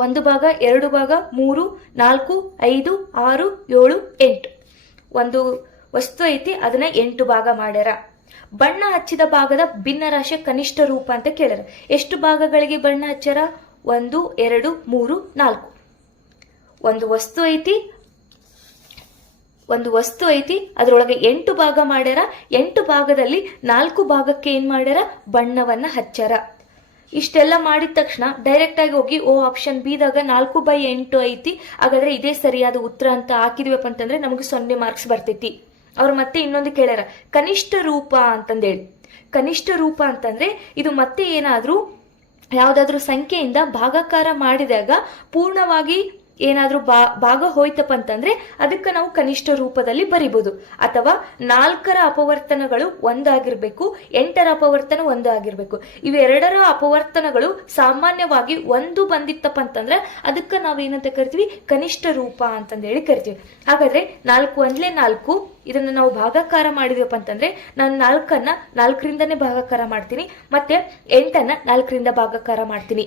1 ಭಾಗ, 2 ಭಾಗ, 3, 4, 5, 6, 7, 8. ಒಂದು ವಸ್ತು ಐತಿ, ಅದನ್ನ 8 ಭಾಗ ಮಾಡ್ಯಾರ. ಬಣ್ಣ ಹಚ್ಚಿದ ಭಾಗದ ಭಿನ್ನರಾಶಿಯ ಕನಿಷ್ಠ ರೂಪ ಅಂತ ಕೇಳ್ಯಾರ. ಎಷ್ಟು ಭಾಗಗಳಿಗೆ ಬಣ್ಣ ಹಚ್ಚಾರ? 1 2 3 4. ಒಂದು ವಸ್ತು ಐತಿ, ಅದರೊಳಗೆ 8 ಭಾಗ ಮಾಡ್ಯಾರ. 8 ಭಾಗದಲ್ಲಿ 4 ಭಾಗಕ್ಕೆ ಏನ್ ಮಾಡ್ಯಾರ? ಬಣ್ಣವನ್ನ ಹಚ್ಚಾರ. ಇಷ್ಟೆಲ್ಲ ಮಾಡಿದ ತಕ್ಷಣ ಡೈರೆಕ್ಟ್ ಆಗಿ ಹೋಗಿ ಆಪ್ಷನ್ ಬಿ ದಾಗ 4/8 ಐತಿ, ಹಾಗಾದ್ರೆ ಇದೇ ಸರಿಯಾದ ಉತ್ತರ ಅಂತ ಹಾಕಿದ್ವಪ್ಪ ಅಂತಂದ್ರೆ ನಮಗೆ 0 ಮಾರ್ಕ್ಸ್ ಬರ್ತೈತಿ. ಅವ್ರು ಮತ್ತೆ ಇನ್ನೊಂದು ಕೇಳ್ಯಾರ, ಕನಿಷ್ಠ ರೂಪ ಅಂತಂದೇಳಿ. ಕನಿಷ್ಠ ರೂಪ ಅಂತಂದ್ರೆ ಇದು ಮತ್ತೆ ಏನಾದ್ರೂ ಯಾವ್ದಾದ್ರು ಸಂಖ್ಯೆಯಿಂದ ಭಾಗಾಕಾರ ಮಾಡಿದಾಗ ಪೂರ್ಣವಾಗಿ ಏನಾದ್ರೂ ಭಾಗ ಹೋಯ್ತಪ್ಪ ಅಂತಂದ್ರೆ ಅದಕ್ಕೆ ನಾವು ಕನಿಷ್ಠ ರೂಪದಲ್ಲಿ ಬರಿಬಹುದು. ಅಥವಾ 4ರ ಅಪವರ್ತನಗಳು 1 ಆಗಿರ್ಬೇಕು, 8ರ ಅಪವರ್ತನ 1 ಆಗಿರ್ಬೇಕು. ಇವೆರಡರ ಅಪವರ್ತನಗಳು ಸಾಮಾನ್ಯವಾಗಿ 1 ಬಂದಿತ್ತಪ್ಪ ಅಂತಂದ್ರೆ ಅದಕ್ಕೆ ನಾವೇನಂತ ಕರಿತೀವಿ? ಕನಿಷ್ಠ ರೂಪ ಅಂತಂದೇಳಿ ಕರಿತೀವಿ. ಹಾಗಾದ್ರೆ 4 1 4, ಇದನ್ನ ನಾವು ಭಾಗಾಕಾರ ಮಾಡಿದ್ವಪ್ಪ ಅಂತಂದ್ರೆ ನಾನು 4ಅನ್ನ 4ರಿಂದನೇ ಭಾಗಾಕಾರ ಮಾಡ್ತೀನಿ, ಮತ್ತೆ 8ಅನ್ನ 4ರಿಂದ ಭಾಗಾಕಾರ ಮಾಡ್ತೀನಿ.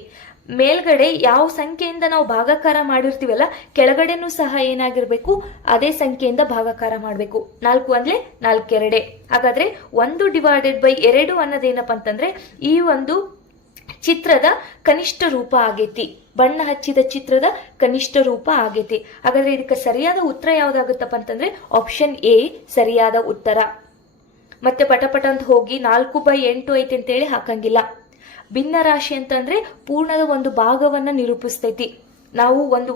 ಮೇಲ್ಗಡೆ ಯಾವ ಸಂಖ್ಯೆಯಿಂದ ನಾವು ಭಾಗಾಕಾರ ಮಾಡಿರ್ತೀವಲ್ಲ ಕೆಳಗಡೆನೂ ಸಹ ಏನಾಗಿರ್ಬೇಕು? ಅದೇ ಸಂಖ್ಯೆಯಿಂದ ಭಾಗಾಕಾರ ಮಾಡಬೇಕು. 4 1 4 2. ಹಾಗಾದ್ರೆ 1/2 ಅನ್ನೋದೇನಪ್ಪ ಅಂತಂದ್ರೆ ಈ ಒಂದು ಚಿತ್ರದ ಕನಿಷ್ಠ ರೂಪ ಆಗೈತಿ. ಬಣ್ಣ ಹಚ್ಚಿದ ಚಿತ್ರದ ಕನಿಷ್ಠ ರೂಪ ಆಗೈತಿ. ಹಾಗಾದ್ರೆ ಇದಕ್ಕೆ ಸರಿಯಾದ ಉತ್ತರ ಯಾವ್ದಾಗುತ್ತಪ್ಪ ಅಂತಂದ್ರೆ ಆಪ್ಷನ್ ಎ ಸರಿಯಾದ ಉತ್ತರ. ಮತ್ತೆ ಪಟಪಟ ಅಂತ ಹೋಗಿ 4/8 ಐತಿ ಅಂತೇಳಿ ಹಾಕಂಗಿಲ್ಲ. ಭಿನ್ನ ರಾಶಿ ಅಂತಂದ್ರೆ ಪೂರ್ಣದ ಒಂದು ಭಾಗವನ್ನ ನಿರೂಪಿಸ್ತೈತಿ. ನಾವು ಒಂದು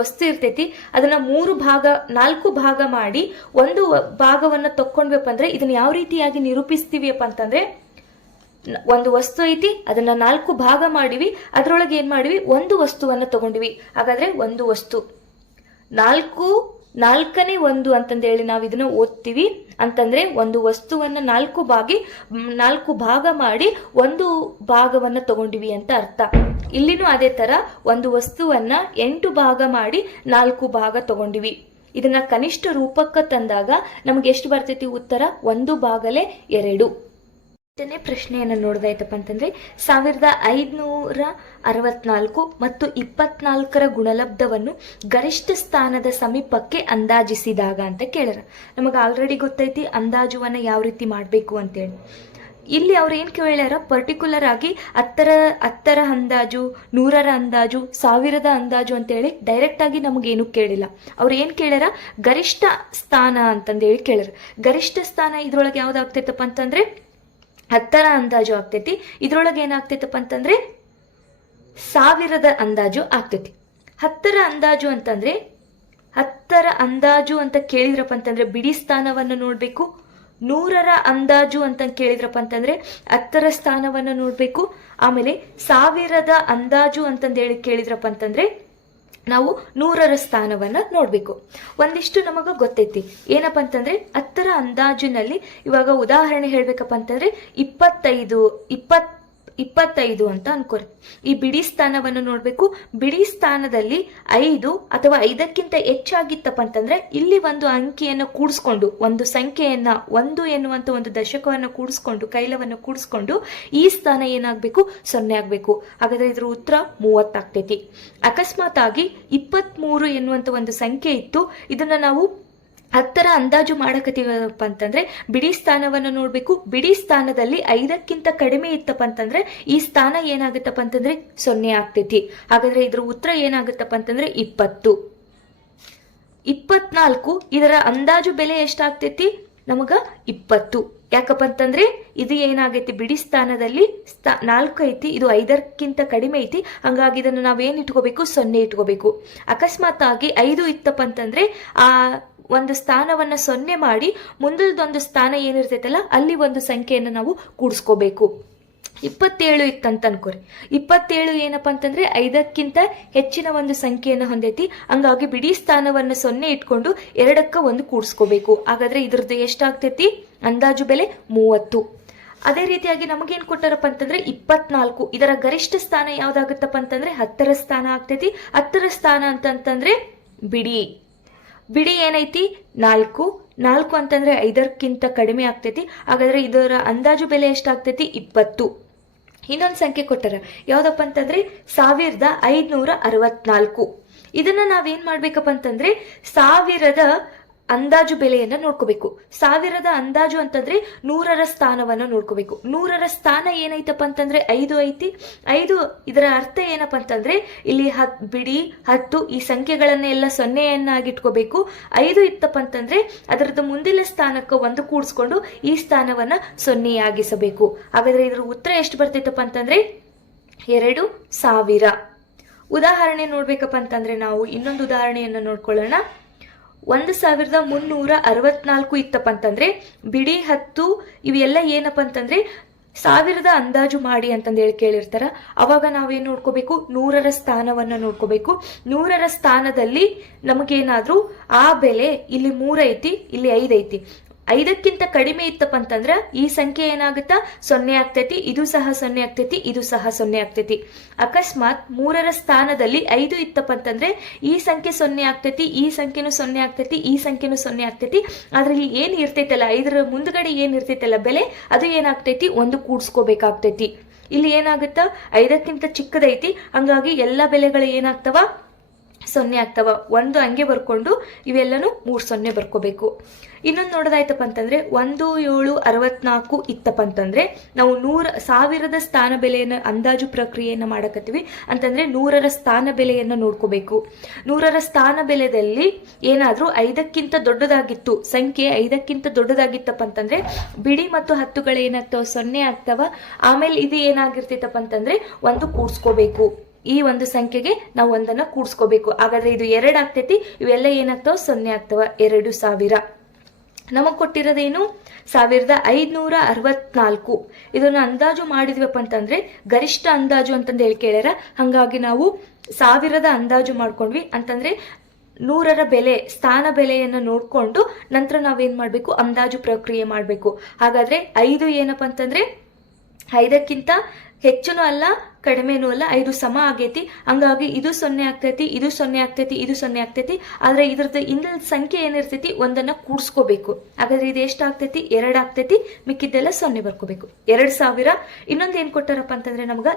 ವಸ್ತು ಇರ್ತೈತಿ, ಅದನ್ನ 4 ಭಾಗ ಮಾಡಿ ಒಂದು ಭಾಗವನ್ನ ತಕ್ಕೊಂಡ್ವಪ್ಪ ಅಂದ್ರೆ ಇದನ್ನ ಯಾವ ರೀತಿಯಾಗಿ ನಿರೂಪಿಸ್ತೀವಿಯಪ್ಪ ಅಂತಂದ್ರೆ, ಒಂದು ವಸ್ತು ಐತಿ, ಅದನ್ನ 4 ಭಾಗ ಮಾಡಿವಿ, ಅದ್ರೊಳಗೆ ಏನ್ ಮಾಡಿವಿ? ಒಂದು ವಸ್ತುವನ್ನ ತಗೊಂಡಿವಿ. ಹಾಗಾದ್ರೆ ಒಂದು ವಸ್ತು 4ನೇ 1 ಅಂತಂದೇಳಿ ನಾವು ಇದನ್ನ ಓದ್ತೀವಿ. ಅಂತಂದ್ರೆ ಒಂದು ವಸ್ತುವನ್ನ 4 ಭಾಗ ಮಾಡಿ ಒಂದು ಭಾಗವನ್ನ ತಗೊಂಡಿವಿ ಅಂತ ಅರ್ಥ. ಇಲ್ಲಿನೂ ಅದೇ ತರ ಒಂದು ವಸ್ತುವನ್ನ 8 ಭಾಗ ಮಾಡಿ 4 ಭಾಗ ತಗೊಂಡಿವಿ. ಇದನ್ನ ಕನಿಷ್ಠ ರೂಪಕ್ಕೆ ತಂದಾಗ ನಮ್ಗೆ ಎಷ್ಟು ಬರ್ತೈತಿ ಉತ್ತರ? 1/2. ಪ್ರಶ್ನೆಯನ್ನು ನೋಡ್ದಾಯ್ತಪ್ಪ ಅಂತಂದ್ರೆ 1564 ಮತ್ತು 24ರ ಗುಣಲಬ್ಧವನ್ನು ಗರಿಷ್ಠ ಸ್ಥಾನದ ಸಮೀಪಕ್ಕೆ ಅಂದಾಜಿಸಿದಾಗ ಅಂತ ಕೇಳ್ಯಾರ. ನಮಗೆ ಆಲ್ರೆಡಿ ಗೊತ್ತೈತಿ ಅಂದಾಜುವನ್ನ ಯಾವ ರೀತಿ ಮಾಡಬೇಕು ಅಂತೇಳಿ. ಇಲ್ಲಿ ಅವ್ರು ಏನ್ ಕೇಳ್ಯಾರ? ಪರ್ಟಿಕ್ಯುಲರ್ ಆಗಿ 10ರ ಅಂದಾಜು, 100ರ ಅಂದಾಜು, 1000ದ ಅಂದಾಜು ಅಂತೇಳಿ ಡೈರೆಕ್ಟ್ ಆಗಿ ನಮಗೇನು ಕೇಳಿಲ್ಲ. ಅವ್ರು ಏನ್ ಕೇಳ್ಯಾರ? ಗರಿಷ್ಠ ಸ್ಥಾನ ಅಂತಂದೇಳಿ ಕೇಳ್ಯಾರ. ಗರಿಷ್ಠ ಸ್ಥಾನ ಇದ್ರೊಳಗೆ ಯಾವ್ದಾಗ್ತೈತಪ್ಪ ಅಂತಂದ್ರೆ 10ರ ಅಂದಾಜು ಆಗ್ತೈತಿ. ಇದ್ರೊಳಗೆ ಏನಾಗ್ತೈತಪ್ಪ ಅಂತಂದ್ರೆ 1000ದ ಅಂದಾಜು ಆಗ್ತೈತಿ. 10ರ ಅಂದಾಜು ಅಂತಂದ್ರೆ 10ರ ಅಂದಾಜು ಅಂತ ಕೇಳಿದ್ರಪ್ಪ ಅಂತಂದ್ರೆ ಬಿಡಿ ಸ್ಥಾನವನ್ನು ನೋಡ್ಬೇಕು. 100ರ ಅಂದಾಜು ಅಂತ ಕೇಳಿದ್ರಪ್ಪ ಅಂತಂದ್ರೆ 10ರ ಸ್ಥಾನವನ್ನು ನೋಡ್ಬೇಕು. ಆಮೇಲೆ 1000ದ ಅಂದಾಜು ಅಂತಂದೇಳಿ ಕೇಳಿದ್ರಪ್ಪ ಅಂತಂದ್ರೆ ನಾವು 100ರ ಸ್ಥಾನವನ್ನ ನೋಡ್ಬೇಕು. ಒಂದಿಷ್ಟು ನಮಗ ಗೊತ್ತೈತಿ ಏನಪ್ಪ ಅಂತಂದ್ರೆ 10ರ ಅಂದಾಜಿನಲ್ಲಿ ಇವಾಗ ಉದಾಹರಣೆ ಹೇಳ್ಬೇಕಪ್ಪ ಅಂತಂದ್ರೆ 25 ಅಂತ ಅನ್ಕೋರಿ. ಈ ಬಿಡಿ ಸ್ಥಾನವನ್ನು ನೋಡ್ಬೇಕು. ಬಿಡಿ ಸ್ಥಾನದಲ್ಲಿ 5 ಅಥವಾ 5ಕ್ಕಿಂತ ಹೆಚ್ಚಾಗಿತ್ತಪ್ಪ ಅಂತಂದ್ರೆ ಇಲ್ಲಿ ಒಂದು ಅಂಕಿಯನ್ನು ಕೂಡಿಸ್ಕೊಂಡು, ಒಂದು ಸಂಖ್ಯೆಯನ್ನ 1 ಎನ್ನುವಂತ ಒಂದು ದಶಕವನ್ನು ಕೂಡಿಸ್ಕೊಂಡು, ಕೈಲವನ್ನು ಕೂಡಿಸ್ಕೊಂಡು ಈ ಸ್ಥಾನ ಏನಾಗ್ಬೇಕು? 0 ಆಗ್ಬೇಕು. ಹಾಗಾದ್ರೆ ಇದ್ರ ಉತ್ತರ 30 ಆಗ್ತೈತಿ. ಅಕಸ್ಮಾತ್ ಆಗಿ 23 ಎನ್ನುವಂತ ಒಂದು ಸಂಖ್ಯೆ ಇತ್ತು, ಇದನ್ನ ನಾವು 10ರ ಅಂದಾಜು ಮಾಡಕತ್ತೀವಪ್ಪ ಅಂತಂದ್ರೆ ಬಿಡಿ ಸ್ಥಾನವನ್ನು ನೋಡ್ಬೇಕು. ಬಿಡಿ ಸ್ಥಾನದಲ್ಲಿ 5ಕ್ಕಿಂತ ಕಡಿಮೆ ಇತ್ತಪ್ಪ ಅಂತಂದ್ರೆ ಈ ಸ್ಥಾನ ಏನಾಗುತ್ತಪ್ಪ ಅಂತಂದ್ರೆ 0 ಆಗ್ತೈತಿ. ಹಾಗಾದ್ರೆ ಇದ್ರ ಉತ್ತರ ಏನಾಗುತ್ತಪ್ಪ ಅಂತಂದ್ರೆ 20. 24 ಇದರ ಅಂದಾಜು ಬೆಲೆ ಎಷ್ಟಾಗ್ತೈತಿ? ನಮಗ 20. ಯಾಕಪ್ಪ ಅಂತಂದ್ರೆ ಇದು ಏನಾಗೈತಿ? ಬಿಡಿ ಸ್ಥಾನದಲ್ಲಿ 4 ಐತಿ, ಇದು 5ಕ್ಕಿಂತ ಕಡಿಮೆ ಐತಿ. ಹಂಗಾಗಿ ಇದನ್ನು ನಾವೇನ್ ಇಟ್ಕೋಬೇಕು? 0 ಇಟ್ಕೋಬೇಕು. ಅಕಸ್ಮಾತ್ ಆಗಿ 5 ಇತ್ತಪ್ಪ ಅಂತಂದ್ರೆ ಆ ಒಂದು ಸ್ಥಾನವನ್ನ 0 ಮಾಡಿ ಮುಂದೊಂದು ಸ್ಥಾನ ಏನಿರ್ತೈತಲ್ಲ ಅಲ್ಲಿ ಒಂದು ಸಂಖ್ಯೆಯನ್ನು ನಾವು ಕೂಡಿಸ್ಕೋಬೇಕು. 27 ಇತ್ತಂತ ಅನ್ಕೋರಿ. 27 ಏನಪ್ಪಾ ಅಂತಂದ್ರೆ 5ಕ್ಕಿಂತ ಹೆಚ್ಚಿನ ಒಂದು ಸಂಖ್ಯೆಯನ್ನು ಹೊಂದೈತಿ. ಹಂಗಾಗಿ ಬಿಡಿ ಸ್ಥಾನವನ್ನು 0 ಇಟ್ಕೊಂಡು 2ಕ್ಕೆ 1 ಕೂಡಿಸ್ಕೋಬೇಕು. ಹಾಗಾದ್ರೆ ಇದ್ರದ್ದು ಎಷ್ಟಾಗ್ತೈತಿ? ಅಂದಾಜು ಬೆಲೆ 30. ಅದೇ ರೀತಿಯಾಗಿ ನಮಗೇನ್ ಕೊಟ್ಟಾರಪ್ಪ ಅಂತಂದ್ರೆ 24. ಇದರ ಗರಿಷ್ಠ ಸ್ಥಾನ ಯಾವ್ದಾಗುತ್ತಪ್ಪ ಅಂತಂದ್ರೆ 10ರ ಸ್ಥಾನ ಆಗ್ತೈತಿ. 10ರ ಸ್ಥಾನ ಅಂತಂದ್ರೆ ಬಿಡಿ ಏನೈತಿ? 4 ಅಂತಂದ್ರೆ 5ಕ್ಕಿಂತ ಕಡಿಮೆ ಆಗ್ತೈತಿ. ಹಾಗಾದ್ರೆ ಇದರ ಅಂದಾಜು ಬೆಲೆ ಎಷ್ಟಾಗ್ತೈತಿ? 20. ಇನ್ನೊಂದು ಸಂಖ್ಯೆ ಕೊಟ್ಟಾರ, ಯಾವ್ದಪ್ಪ ಅಂತಂದ್ರೆ 1564. ಇದನ್ನ ನಾವೇನ್ ಮಾಡ್ಬೇಕಪ್ಪ ಅಂತಂದ್ರೆ 1000ದ ಅಂದಾಜು ಬೆಲೆಯನ್ನ ನೋಡ್ಕೋಬೇಕು. 1000ದ ಅಂದಾಜು ಅಂತಂದ್ರೆ 100ರ ಸ್ಥಾನವನ್ನ ನೋಡ್ಕೋಬೇಕು. 100ರ ಸ್ಥಾನ ಏನೈತಪ್ಪ ಅಂತಂದ್ರೆ 5 ಐತಿ. 5 ಇದರ ಅರ್ಥ ಏನಪ್ಪ ಅಂತಂದ್ರೆ ಇಲ್ಲಿ ಬಿಡಿ 10 ಈ ಸಂಖ್ಯೆಗಳನ್ನೆಲ್ಲ ಸೊನ್ನೆಯನ್ನಾಗಿಟ್ಕೋಬೇಕು. 5 ಇತ್ತಪ್ಪ ಅಂತಂದ್ರೆ ಅದರದ್ದು ಮುಂದಿನ ಸ್ಥಾನಕ್ಕೆ 1 ಕೂಡಿಸ್ಕೊಂಡು ಈ ಸ್ಥಾನವನ್ನ ಸೊನ್ನೆಯಾಗಿಸಬೇಕು. ಹಾಗಾದ್ರೆ ಇದ್ರ ಉತ್ತರ ಎಷ್ಟು ಬರ್ತೈತಪ್ಪ ಅಂತಂದ್ರೆ 2000. ಉದಾಹರಣೆ ನೋಡ್ಬೇಕಪ್ಪ ಅಂತಂದ್ರೆ ನಾವು ಇನ್ನೊಂದು ಉದಾಹರಣೆಯನ್ನ ನೋಡ್ಕೊಳ್ಳೋಣ. 1364 ಇತ್ತಪ್ಪ ಅಂತಂದ್ರೆ ಬಿಡಿ 10 ಇವೆಲ್ಲ ಏನಪ್ಪ ಅಂತಂದ್ರೆ 1000ದ ಅಂದಾಜು ಮಾಡಿ ಅಂತಂದು ಹೇಳಿ ಕೇಳಿರ್ತಾರ. ಅವಾಗ ನಾವೇನ್ ನೋಡ್ಕೋಬೇಕು, 100ರ ಸ್ಥಾನವನ್ನ ನೋಡ್ಕೋಬೇಕು. 100ರ ಸ್ಥಾನದಲ್ಲಿ ನಮಗೇನಾದ್ರೂ ಆ ಬೆಲೆ ಇಲ್ಲಿ 3 ಐತಿ, ಇಲ್ಲಿ 5 ಐತಿ. 5ಕ್ಕಿಂತ ಕಡಿಮೆ ಇತ್ತಪ್ಪ ಅಂತಂದ್ರ ಈ ಸಂಖ್ಯೆ ಏನಾಗುತ್ತಾ 0 ಆಗ್ತೈತಿ. ಇದು ಸಹ 0 ಆಗ್ತೈತಿ, ಇದು ಸಹ 0 ಆಗ್ತೈತಿ. ಅಕಸ್ಮಾತ್ 3ರ ಸ್ಥಾನದಲ್ಲಿ 5 ಇತ್ತಪ್ಪ ಅಂತಂದ್ರೆ ಈ ಸಂಖ್ಯೆ 0 ಆಗ್ತೈತಿ, ಈ ಸಂಖ್ಯೆನೂ 0 ಆಗ್ತೈತಿ, ಈ ಸಂಖ್ಯೆನೂ 0 ಆಗ್ತೈತಿ. ಆದ್ರೆ ಇಲ್ಲಿ ಏನ್ ಇರ್ತೈತಲ್ಲ 5ರ ಮುಂದ್ಗಡೆ ಏನ್ ಇರ್ತೈತಲ್ಲ ಬೆಲೆ, ಅದು ಏನಾಗ್ತೈತಿ 1 ಕೂಡ್ಸ್ಕೋಬೇಕಾಗ್ತೈತಿ. ಇಲ್ಲಿ ಏನಾಗುತ್ತಾ 5ಕ್ಕಿಂತ ಚಿಕ್ಕದೈತಿ, ಹಂಗಾಗಿ ಎಲ್ಲಾ ಬೆಲೆಗಳು ಏನಾಗ್ತವ 0 ಆಗ್ತವ. 1 ಹಂಗೆ ಬರ್ಕೊಂಡು ಇವೆಲ್ಲನೂ 3 0 ಬರ್ಕೋಬೇಕು. ಇನ್ನೊಂದು ನೋಡೋದಾಯ್ತಪ್ಪ ಅಂತಂದ್ರೆ 1764 ಇತ್ತಪ್ಪ ಅಂತಂದ್ರೆ ನಾವು 1000ದ ಸ್ಥಾನ ಬೆಲೆಯನ್ನ ಅಂದಾಜು ಪ್ರಕ್ರಿಯೆಯನ್ನ ಮಾಡಕತ್ತೀವಿ ಅಂತಂದ್ರೆ 100ರ ಸ್ಥಾನ ಬೆಲೆಯನ್ನ ನೋಡ್ಕೋಬೇಕು. 100ರ ಸ್ಥಾನ ಬೆಲೆದಲ್ಲಿ ಏನಾದ್ರೂ 5ಕ್ಕಿಂತ ದೊಡ್ಡದಾಗಿತ್ತು, ಸಂಖ್ಯೆ 5ಕ್ಕಿಂತ ದೊಡ್ಡದಾಗಿತ್ತಪ್ಪ ಅಂತಂದ್ರೆ ಬಿಡಿ ಮತ್ತು 10ಗಳು ಏನಾಗ್ತಾವ 0 ಆಗ್ತಾವ. ಆಮೇಲೆ ಇದು ಏನಾಗಿರ್ತೈತಪ್ಪ ಅಂತಂದ್ರೆ 1 ಕೂಡ್ಸ್ಕೋಬೇಕು. ಈ ಒಂದು ಸಂಖ್ಯೆಗೆ ನಾವು 1 ಕೂಡ್ಸ್ಕೋಬೇಕು. ಹಾಗಾದ್ರೆ ಇದು 2 ಆಗ್ತೈತಿ, ಇವೆಲ್ಲ ಏನಾಗ್ತಾವ 0 ಆಗ್ತಾವ. 2000 ನಮಗ್ ಕೊಟ್ಟಿರೋದೇನು 1564. ಇದನ್ನ ಅಂದಾಜು ಮಾಡಿದ್ವಪ್ಪ ಅಂತಂದ್ರೆ ಗರಿಷ್ಠ ಅಂದಾಜು ಅಂತಂದು ಹೇಳಿ ಕೇಳ್ಯಾರ. ಹಂಗಾಗಿ ನಾವು 1000ದ ಅಂದಾಜು ಮಾಡ್ಕೊಂಡ್ವಿ ಅಂತಂದ್ರೆ 100ರ ಬೆಲೆ ಸ್ಥಾನ ಬೆಲೆಯನ್ನ ನೋಡ್ಕೊಂಡು ನಂತರ ನಾವೇನ್ ಮಾಡ್ಬೇಕು ಅಂದಾಜು ಪ್ರಕ್ರಿಯೆ ಮಾಡ್ಬೇಕು. ಹಾಗಾದ್ರೆ 5 ಏನಪ್ಪ ಅಂತಂದ್ರೆ 5ಕ್ಕಿಂತ ಹೆಚ್ಚುನೂ ಅಲ್ಲ ಕಡಿಮೆನೂ ಅಲ್ಲ, 5 ಸಮ ಆಗೈತಿ. ಹಂಗಾಗಿ ಇದು 0 ಆಗ್ತೈತಿ, ಇದು 0 ಆಗ್ತೈತಿ, ಇದು 0 ಆಗ್ತೈತಿ. ಆದ್ರೆ ಇದ್ರದ್ದು ಇನ್ನೊಂದು ಸಂಖ್ಯೆ ಏನಿರ್ತೈತಿ 1 ಕೂಡ್ಸ್ಕೋಬೇಕು. ಹಾಗಾದ್ರೆ ಇದು ಎಷ್ಟು ಆಗ್ತೈತಿ 2 ಆಗ್ತೈತಿ, ಮಿಕ್ಕಿದ್ದೆಲ್ಲ 0 ಬರ್ಕೋಬೇಕು. 2000. ಇನ್ನೊಂದು ಏನ್ ಕೊಟ್ಟಾರಪ್ಪ ಅಂತಂದ್ರೆ ನಮ್ಗ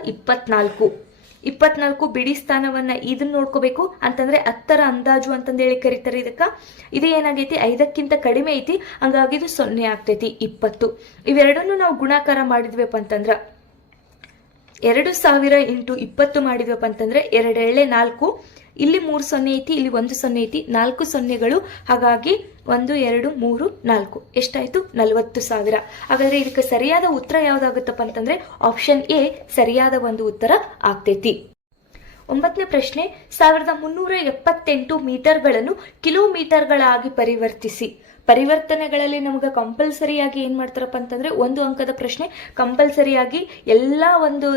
24 ಬಿಡಿ ಸ್ಥಾನವನ್ನ ಇದನ್ನ ನೋಡ್ಕೋಬೇಕು ಅಂತಂದ್ರೆ 10ರ ಅಂದಾಜು ಅಂತಂದ ಹೇಳಿ ಕರೀತಾರೆ ಇದಕ್ಕ. ಇದು ಏನಾಗೈತಿ 5ಕ್ಕಿಂತ ಕಡಿಮೆ ಐತಿ, ಹಂಗಾಗಿ ಇದು 0 ಆಗ್ತೈತಿ 20. ಇವೆರಡನ್ನು ನಾವು ಗುಣಾಕಾರ ಮಾಡಿದ್ವಪ್ಪ ಅಂತಂದ್ರ 2000 × 20 ಮಾಡಿದ್ವಪ್ಪ ಅಂತಂದ್ರೆ 2 4. ಇಲ್ಲಿ 3 0 ಐತಿ, ಇಲ್ಲಿ 1 0 ಐತಿ, 4 ಸೊನ್ನೆಗಳು. ಹಾಗಾಗಿ 1 2 3 4 ಎಷ್ಟಾಯ್ತು 40,000. ಹಾಗಾದ್ರೆ ಇದಕ್ಕೆ ಸರಿಯಾದ ಉತ್ತರ ಯಾವ್ದಾಗುತ್ತಪ್ಪ ಅಂತಂದ್ರೆ ಆಪ್ಷನ್ ಎ ಸರಿಯಾದ ಒಂದು ಉತ್ತರ ಆಗ್ತೈತಿ. 9ನೇ ಪ್ರಶ್ನೆ, 1378 ಮೀಟರ್ಗಳನ್ನು ಕಿಲೋಮೀಟರ್ಗಳಾಗಿ ಪರಿವರ್ತಿಸಿ. ಪರಿವರ್ತನೆಗಳಲ್ಲಿ ನಮ್ಗೆ ಕಂಪಲ್ಸರಿಯಾಗಿ ಏನ್ ಮಾಡ್ತಾರಪ್ಪ ಅಂತಂದ್ರೆ 1 ಅಂಕದ ಪ್ರಶ್ನೆ ಕಂಪಲ್ಸರಿಯಾಗಿ ಎಲ್ಲಾ ಒಂದು